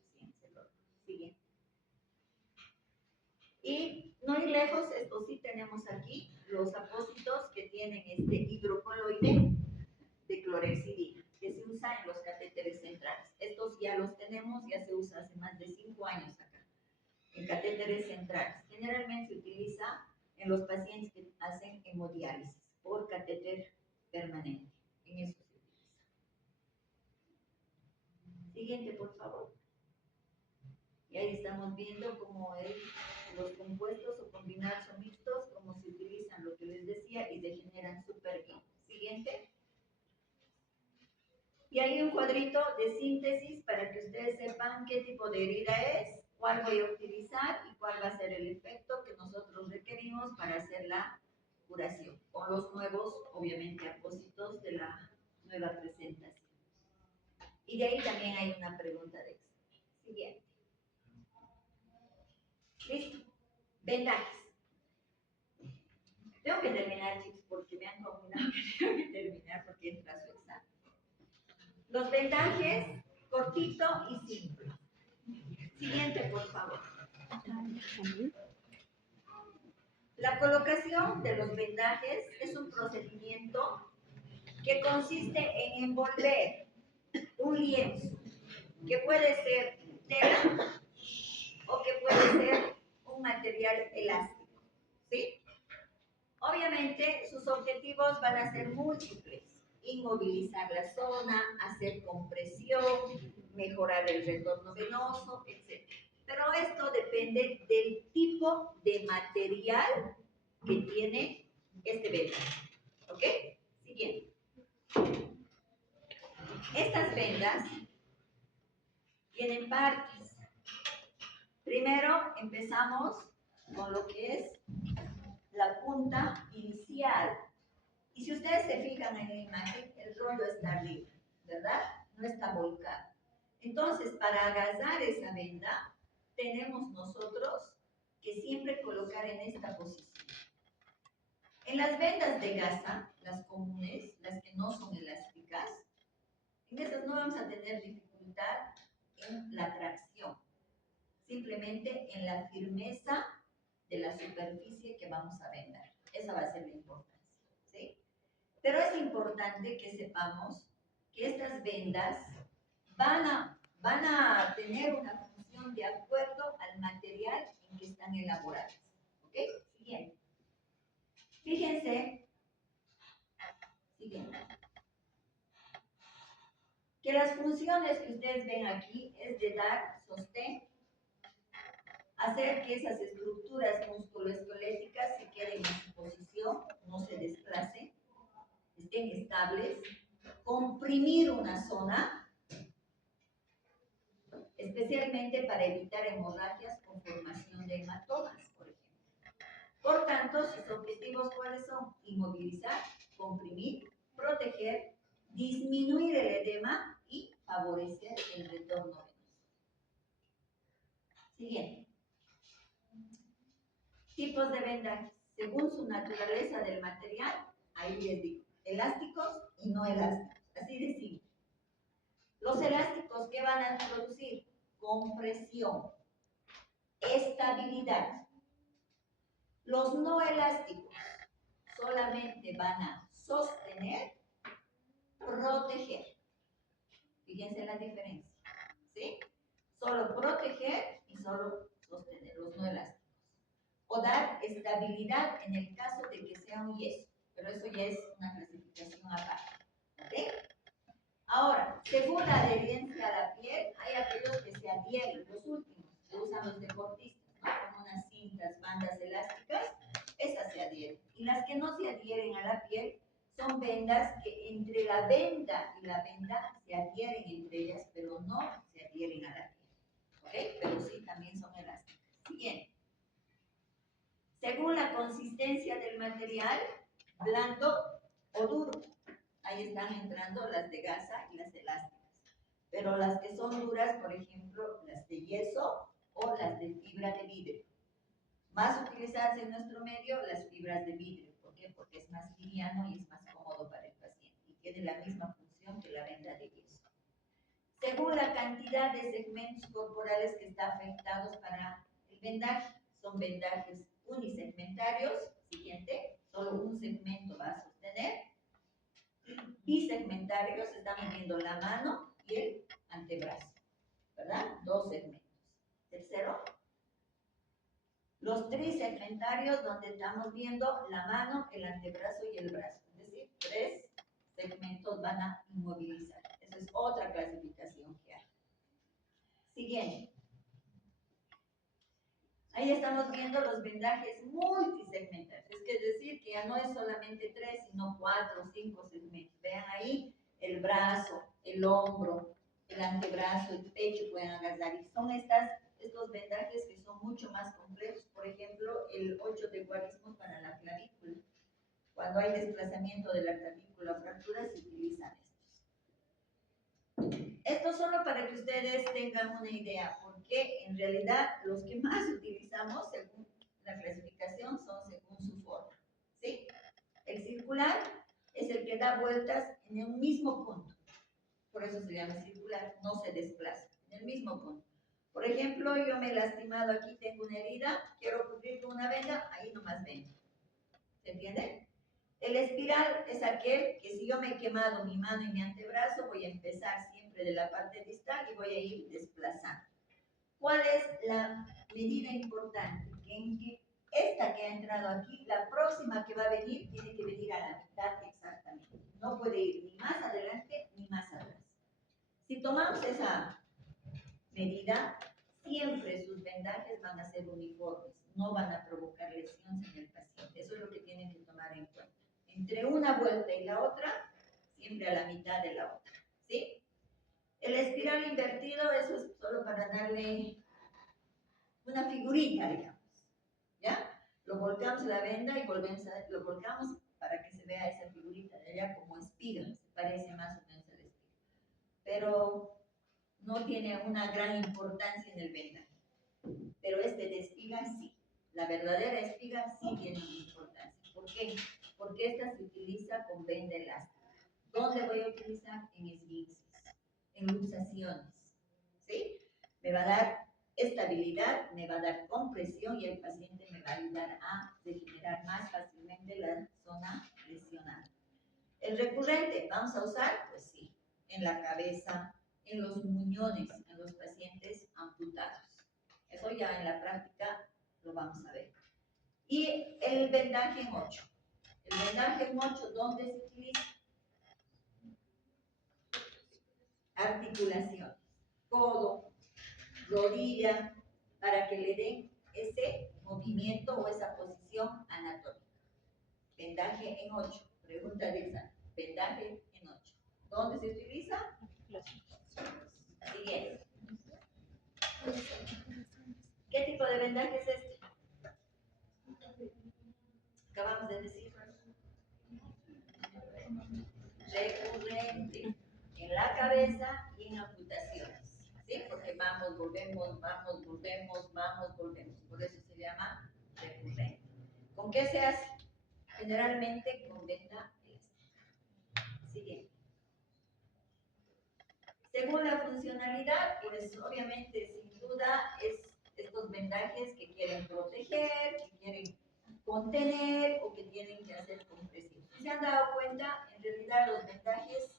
siguen. Y no ir lejos, esto sí tenemos aquí, los apósitos que tienen este hidrocoloide de clorexidina, que se usa en los catéteres centrales. Estos ya los tenemos, ya se usa hace más de 5 años acá, en catéteres centrales. Generalmente se utiliza en los pacientes que hacen hemodiálisis por catéter permanente. En eso se utiliza. Siguiente, por favor. Y ahí estamos viendo cómo los compuestos o combinados o mixtos, cómo se utilizan, lo que les decía, y degeneran súper bien. Siguiente. Y hay un cuadrito de síntesis para que ustedes sepan qué tipo de herida es, cuál voy a utilizar y cuál va a ser el efecto que nosotros requerimos para hacer la curación, con los nuevos, obviamente, apósitos de la nueva presentación. Y de ahí también hay una pregunta de examen. Siguiente. Listo. Vendajes. Tengo que terminar, chicos, porque me han combinado que tengo que terminar porque entra su examen. Los vendajes, cortito y simple. Siguiente, por favor. La colocación de los vendajes es un procedimiento que consiste en envolver un lienzo, que puede ser tela o que puede ser un material elástico, ¿sí? Obviamente, sus objetivos van a ser múltiples. Inmovilizar la zona, hacer compresión, mejorar el retorno venoso, etc. Pero esto depende del tipo de material que tiene este vendaje. ¿Ok? Siguiente. Estas vendas tienen partes. Primero empezamos con lo que es la punta inicial Y si ustedes se fijan en la imagen, el rollo está arriba, ¿verdad? No está volcado. Entonces, para agarrar esa venda, tenemos nosotros que siempre colocar en esta posición. En las vendas de gasa, las comunes, las que no son elásticas, en esas no vamos a tener dificultad en la tracción, simplemente en la firmeza de la superficie que vamos a vendar. Esa va a ser la importancia, ¿sí? Pero es importante que sepamos que estas vendas van a tener una función de acuerdo al material en que están elaboradas. ¿Ok? Siguiente. Fíjense, siguiente, que las funciones que ustedes ven aquí es de dar sostén, hacer que esas estructuras musculoesqueléticas se queden en su posición, no se desplacen, estén estables, comprimir una zona, especialmente para evitar hemorragias con formación de hematomas, por ejemplo. Por tanto, sus objetivos, ¿cuáles son? Inmovilizar, comprimir, proteger, disminuir el edema y favorecer el retorno venoso. Siguiente. Tipos de vendajes. Según su naturaleza del material, ahí les digo, elásticos y no elásticos. Así de simple. Los elásticos, ¿qué van a producir? Compresión, estabilidad. Los no elásticos solamente van a sostener, proteger. Fíjense la diferencia, ¿sí? Solo proteger y solo sostener, los no elásticos. O dar estabilidad en el caso de que sea un yeso, pero eso ya es una clasificación aparte, ¿ok? Ahora, según la adherencia a la piel, hay aquellos que se adhieren, los últimos, que usan los deportistas, ¿no? Como unas cintas, bandas elásticas, esas se adhieren. Y las que no se adhieren a la piel son vendas que entre la venda y la venda se adhieren entre ellas, pero no se adhieren a la piel, ¿ok? Pero sí, también son elásticas. Siguiente. Según la consistencia del material, blando o duro. Ahí están entrando las de gasa y las elásticas. Pero las que son duras, por ejemplo, las de yeso o las de fibra de vidrio. Más utilizadas en nuestro medio las fibras de vidrio. ¿Por qué? Porque es más liviano y es más cómodo para el paciente y tiene la misma función que la venda de yeso. Según la cantidad de segmentos corporales que están afectados para el vendaje, son vendajes unisegmentarios. Siguiente, solo un segmento va a sostener. Bisegmentarios, estamos viendo la mano y el antebrazo, ¿verdad? Dos segmentos. Tercero, los trisegmentarios, donde estamos viendo la mano, el antebrazo y el brazo. Es decir, tres segmentos van a inmovilizar. Esa es otra clasificación que hay. Siguiente. Ahí estamos viendo los vendajes multisegmentarios. Es decir, que ya no es solamente 3, sino 4 o 5 segmentos. Vean ahí el brazo, el hombro, el antebrazo, el pecho pueden agarrar. Y son estos vendajes que son mucho más complejos. Por ejemplo, el 8 de guarismo para la clavícula. Cuando hay desplazamiento de la clavícula o fractura, se utilizan estos. Esto solo para que ustedes tengan una idea, porque en realidad los que más utilizamos según la clasificación son según su forma, ¿sí? El circular es el que da vueltas en un mismo punto, por eso se llama circular, no se desplaza, en el mismo punto. Por ejemplo, yo me he lastimado aquí, tengo una herida, quiero cubrir con una venda, ahí nomás vendo. ¿Se entiende? El espiral es aquel que si yo me he quemado mi mano y mi antebrazo, voy a empezar siempre de la parte distal y voy a ir desplazando. ¿Cuál es la medida importante? Que esta que ha entrado aquí, la próxima que va a venir, tiene que venir a la mitad exactamente. No puede ir ni más adelante ni más atrás. Si tomamos esa medida, siempre sus vendajes van a ser uniformes, no van a provocar lesiones en el paciente. Eso es lo que tienen que tomar en cuenta. Entre una vuelta y la otra, siempre a la mitad de la otra, ¿sí? El espiral invertido, eso es solo para darle una figurita, digamos, ¿ya? Lo volcamos la venda y lo volcamos para que se vea esa figurita de allá como espiga, se parece más o menos a la espiga. Pero no tiene una gran importancia en el vendaje. Pero este de espiga sí. La verdadera espiga sí tiene una importancia. ¿Por qué? Porque esta se utiliza con venda elástica. ¿Dónde voy a utilizar? En esguinces, en luxaciones. ¿Sí? Me va a dar estabilidad, me va a dar compresión y el paciente me va a ayudar a degenerar más fácilmente la zona lesionada. El recurrente, ¿vamos a usar? Pues sí, en la cabeza, en los muñones, en los pacientes amputados. Eso ya en la práctica lo vamos a ver. Y el vendaje en 8. El vendaje en 8, ¿dónde se utiliza? Articulaciones, codo, rodilla, para que le den ese movimiento o esa posición anatómica. Vendaje en 8. Pregunta de examen. Vendaje en 8. ¿Dónde se utiliza? Siguiente. ¿Qué tipo de vendaje es este? Acabamos de decir. Recurrente. En la cabeza y en amputaciones. ¿Sí? Porque vamos, volvemos, vamos, volvemos, vamos, volvemos. Por eso se llama recurrente. ¿Con qué se hace? Generalmente con venda elástica. Siguiente. Según la funcionalidad, pues obviamente, sin duda, es estos vendajes que quieren proteger, que quieren contener o que tienen que hacer compresión. Si se han dado cuenta, en realidad los vendajes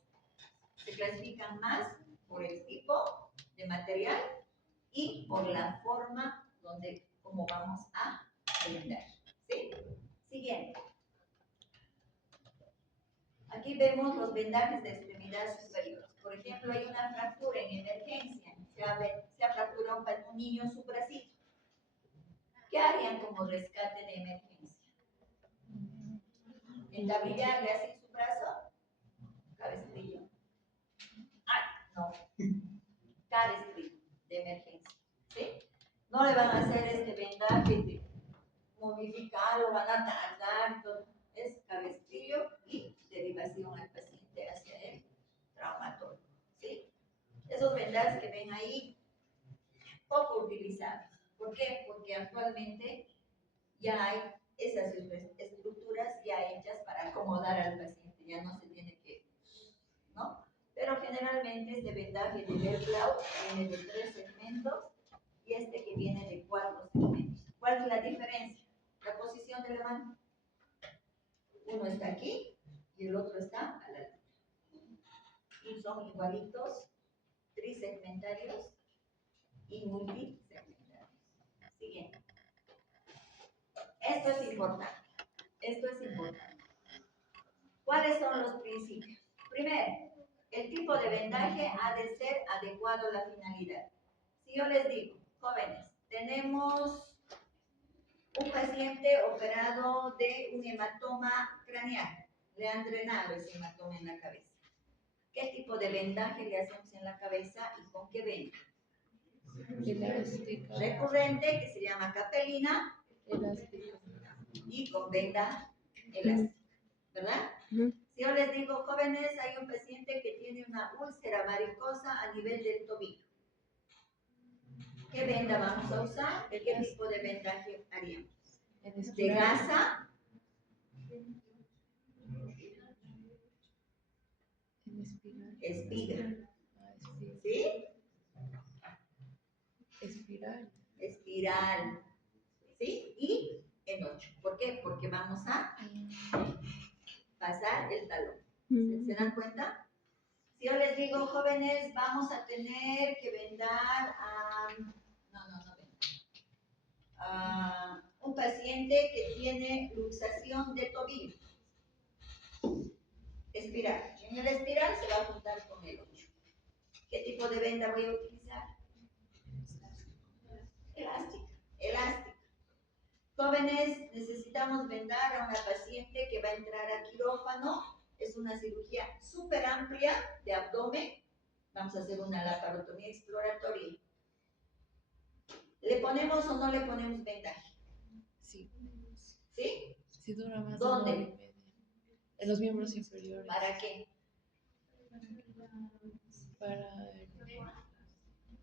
se clasifican más por el tipo de material y por la forma como vamos a vendar. ¿Sí? Siguiente. Aquí vemos los vendajes de extremidades superiores. Por ejemplo, hay una fractura en emergencia. Se ha fracturado un niño su bracito. ¿Qué harían como rescate de emergencia? ¿Entablillarle así su brazo? Cabestrillo. ¡Ay! No. Cabestrillo de emergencia. ¿Sí? No le van a hacer este vendaje de momificar, lo van a tardar. Es cabestrillo y derivación al paciente hacia el traumatólogo. ¿Sí? Esos vendajes que ven ahí, poco utilizados. ¿Por qué? Porque actualmente ya hay esas estructuras ya hechas para acomodar al paciente, ya no se tiene que, ¿no? Pero generalmente este vendaje de Blau viene de 3 segmentos y este que viene de 4 segmentos. ¿Cuál es la diferencia? La posición de la mano. Uno está aquí y el otro está a la altura. Y son igualitos, trisegmentarios y multisegmentarios. Siguiente. Esto es importante. Esto es importante. ¿Cuáles son los principios? Primero, el tipo de vendaje ha de ser adecuado a la finalidad. Si yo les digo, jóvenes, tenemos un paciente operado de un hematoma craneal, le han drenado ese hematoma en la cabeza. ¿Qué tipo de vendaje le hacemos en la cabeza y con qué venda? Elástica. Recurrente, que se llama capelina, Elástica. y con venda elástica, ¿verdad? Si yo les digo, jóvenes, hay un paciente que tiene una úlcera varicosa a nivel del tobillo. ¿Qué venda vamos a usar? ¿De qué tipo de vendaje haríamos? ¿De gasa? Espiga. ¿Sí? Espiral. Espiral. ¿Sí? Y en 8. ¿Por qué? Porque vamos a pasar el talón. ¿Se dan cuenta? Si yo les digo, jóvenes, vamos a tener que vendar a... un paciente que tiene luxación de tobillo. Espiral. En el espiral se va a juntar con el 8. ¿Qué tipo de venda voy a utilizar? Elástica. Elástica. Jóvenes, necesitamos vendar a una paciente que va a entrar a quirófano. Es una cirugía súper amplia de abdomen. Vamos a hacer una laparotomía exploratoria. ¿Le ponemos o no le ponemos vendaje? Sí. ¿Sí? Sí dura más ¿Dónde? de 1 hora y media. En los miembros inferiores. ¿Para qué? Para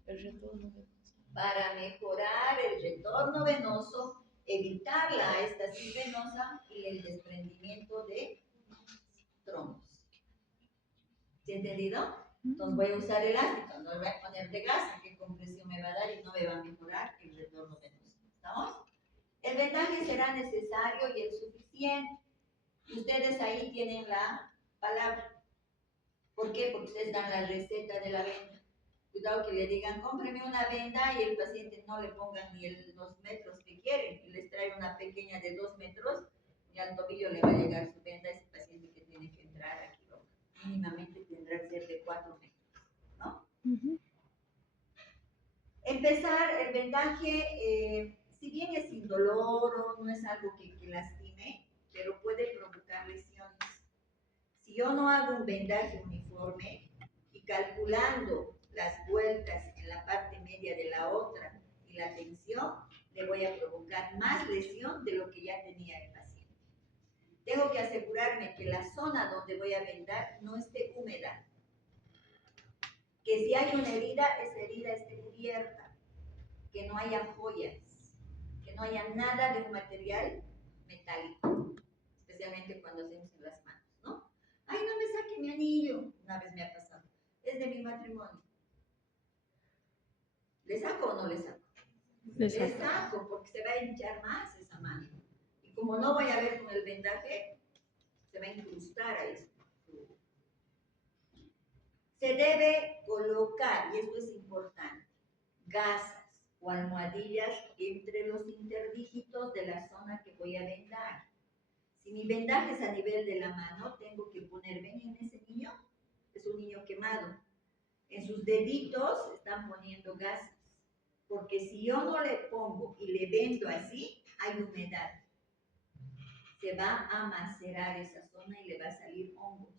el retorno venoso. Para mejorar el retorno venoso, evitar la éstasis venosa y el desprendimiento de trombos. ¿Sí entendido? Entonces voy a usar elástico, no le voy a poner de gasa, que compresión me va a dar y no me va a mejorar el retorno venoso. ¿Estamos? El vendaje será necesario y el suficiente. Y ustedes ahí tienen la palabra. ¿Por qué? Porque ustedes dan la receta de la venda. Cuidado que le digan, cómpreme una venda y el paciente no le pongan ni los metros que quieren y les trae una pequeña de 2 metros y al tobillo le va a llegar su venda. Ese paciente que tiene que entrar aquí, mínimamente tendrá que ser de 4 metros, ¿no? Empezar el vendaje, si bien es indoloro, no es algo que lastime, pero puede provocar lesiones. Si yo no hago un vendaje uniforme y calculando las vueltas en la parte media de la otra y la tensión, le voy a provocar más lesión de lo que ya tenía el paciente. Tengo que asegurarme que la zona donde voy a vendar no esté húmeda. Que si hay una herida, esa herida esté cubierta. Que no haya joyas. Que no haya nada de un material metálico. Especialmente cuando hacemos en las manos, ¿no? Ay, no me saque mi anillo. Una vez me ha pasado. Es de mi matrimonio. ¿Le saco o no le saco? Le saco porque se va a hinchar más esa mano. Y como no voy a ver con el vendaje, se va a incrustar ahí. Se debe colocar, y esto es importante, gasas o almohadillas entre los interdígitos de la zona que voy a vendar. Si mi vendaje es a nivel de la mano, tengo que poner, ven en ese niño, es un niño quemado. En sus deditos están poniendo gasas. Porque si yo no le pongo y le vendo así, hay humedad. Se va a macerar esa zona y le va a salir hongos.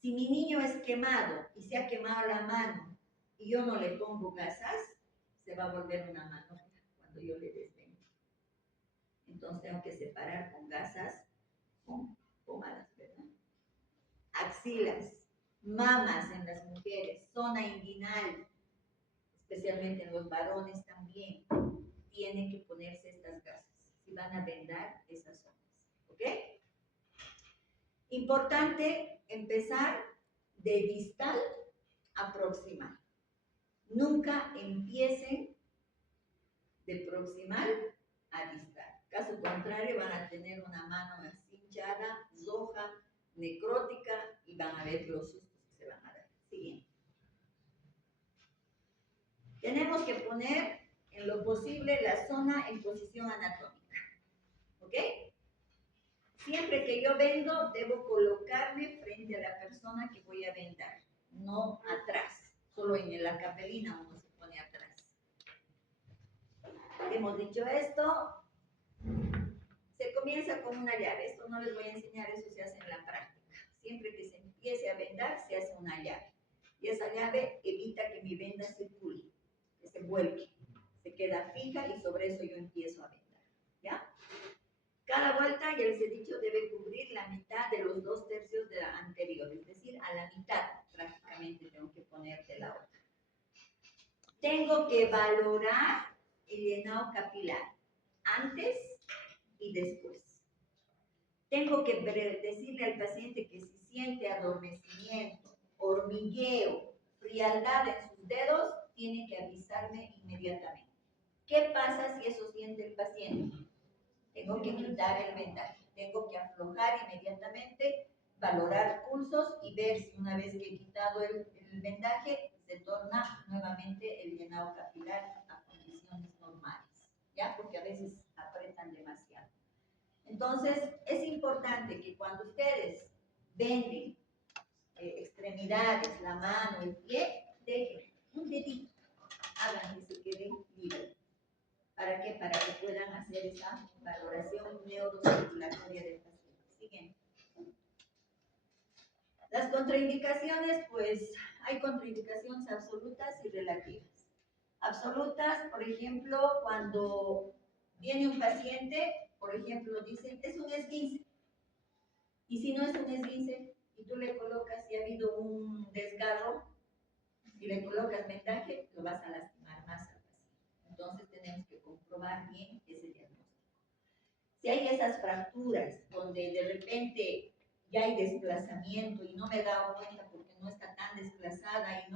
Si mi niño es quemado y se ha quemado la mano y yo no le pongo gasas, se va a volver una mano cuando yo le desvendo. Entonces tengo que separar con gasas, con pomadas, ¿verdad? Axilas, mamas en las mujeres, zona inguinal, especialmente en los varones también, tienen que ponerse estas gasas si van a vendar esas zonas. ¿Ok? Importante empezar de distal a proximal. Nunca empiecen de proximal a distal. Caso contrario, van a tener una mano así hinchada, roja, necrótica y van a ver los sustos que se van a dar. Siguiente. Tenemos que poner en lo posible la zona en posición anatómica. ¿Ok? Siempre que yo vendo, debo colocarme frente a la persona que voy a vendar, no atrás. Solo en la capelina uno se pone atrás. Hemos dicho esto. Se comienza con una llave. Esto no les voy a enseñar, eso se hace en la práctica. Siempre que se empiece a vendar, se hace una llave. Y esa llave evita que mi venda circule, que se vuelque. Se queda fija y sobre eso yo empiezo a vendar. ¿Ya? Cada vuelta, ya les he dicho, debe cubrir la mitad de los 2/3 de la anterior, es decir, a la mitad prácticamente tengo que poner de la otra. Tengo que valorar el llenado capilar antes y después. Tengo que decirle al paciente que si siente adormecimiento, hormigueo, frialdad en sus dedos, tiene que avisarme inmediatamente. ¿Qué pasa si eso siente el paciente? Tengo que quitar el vendaje, tengo que aflojar inmediatamente, valorar pulsos y ver si una vez que he quitado el vendaje se torna nuevamente el llenado capilar a condiciones normales, ¿ya? Porque a veces apretan demasiado. Entonces, es importante que cuando ustedes venden extremidades, la mano, el pie, dejen un dedito, hagan que se quede libre. ¿Para qué? Para que puedan hacer esa valoración neurocirculatoria del paciente. Siguiente. Las contraindicaciones, pues hay contraindicaciones absolutas y relativas. Absolutas, por ejemplo, cuando viene un paciente, por ejemplo, dicen, es un esguince. Y si no es un esguince, y tú le colocas, si ha habido un desgarro, y le colocas vendaje, lo vas a lastimar más al paciente. Entonces tenemos que comprobar bien ese diagnóstico. Si hay esas fracturas donde de repente ya hay desplazamiento y no me he dado cuenta porque no está tan desplazada y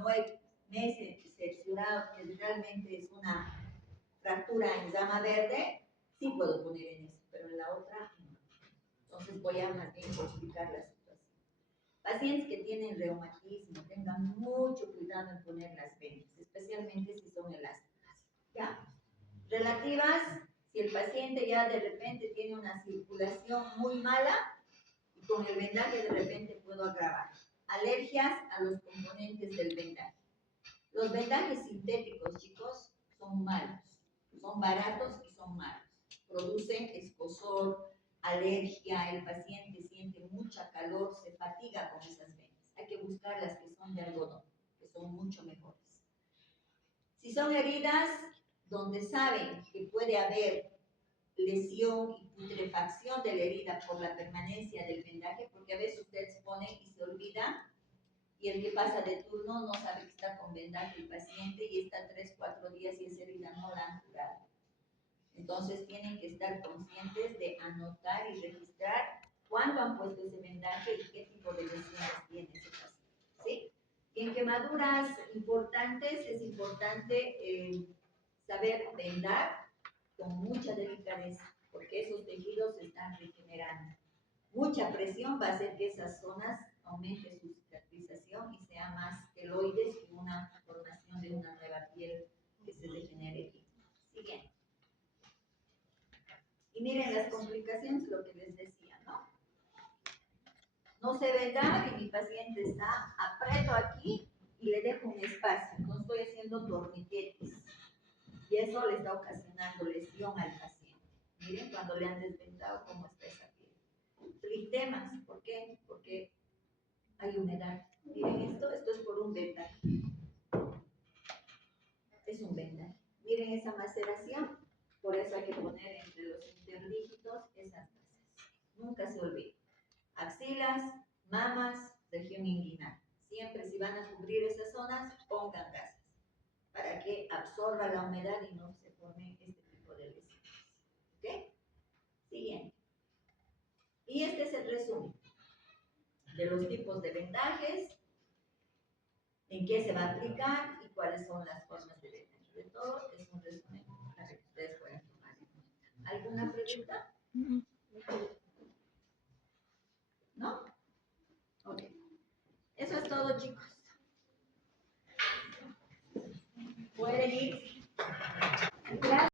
me he cerciorado que realmente es una fractura en llama verde, sí puedo poner en eso, pero en la otra no. Entonces voy a más bien explicar la situación. Pacientes que tienen reumatismo, tengan mucho cuidado en poner las vendas, especialmente si son elásticas. ¿Ya? Relativas, si el paciente ya de repente tiene una circulación muy mala, y con el vendaje de repente puedo agravar. Alergias a los componentes del vendaje. Los vendajes sintéticos, chicos, son malos. Son baratos y son malos. Producen escozor, alergia, el paciente siente mucha calor, se fatiga con esas vendas. Hay que buscar las que son de algodón, que son mucho mejores. Si son heridas donde saben que puede haber lesión y putrefacción de la herida por la permanencia del vendaje, porque a veces usted se pone y se olvida, y el que pasa de turno no sabe que está con vendaje el paciente y está 3, 4 días y esa herida no la han curado. Entonces tienen que estar conscientes de anotar y registrar cuándo han puesto ese vendaje y qué tipo de lesiones tiene ese paciente. ¿Sí? Y en quemaduras importantes es importante saber vendar con mucha delicadeza, porque esos tejidos se están regenerando. Mucha presión va a hacer que esas zonas aumente su cicatrización y sea más queloides y una formación de una nueva piel que se regenere. Siguiente. Y miren las complicaciones, lo que les decía, ¿no? No se venda y mi paciente está, aprieto aquí y le dejo un espacio, no estoy haciendo torniquetes. Y eso le está ocasionando lesión al paciente. Miren cuando le han desvendado cómo está esa piel. Trictemas, ¿por qué? Porque hay humedad. Miren esto es por un vendaje. Es un vendaje. Miren esa maceración, por eso hay que poner entre los interdígitos esas bases. Nunca se olvide. Axilas, mamas, región inguinal. Siempre si van a cubrir esas zonas, pongan gasas para que absorba la humedad y no se forme este tipo de lesiones. ¿Ok? Siguiente. Y este es el resumen de los tipos de vendajes, en qué se va a aplicar y cuáles son las formas de vendaje. De todo es un resumen para que ustedes puedan tomar en cuenta. ¿Alguna pregunta? ¿No? Ok. Eso es todo, chicos. Pueden ir.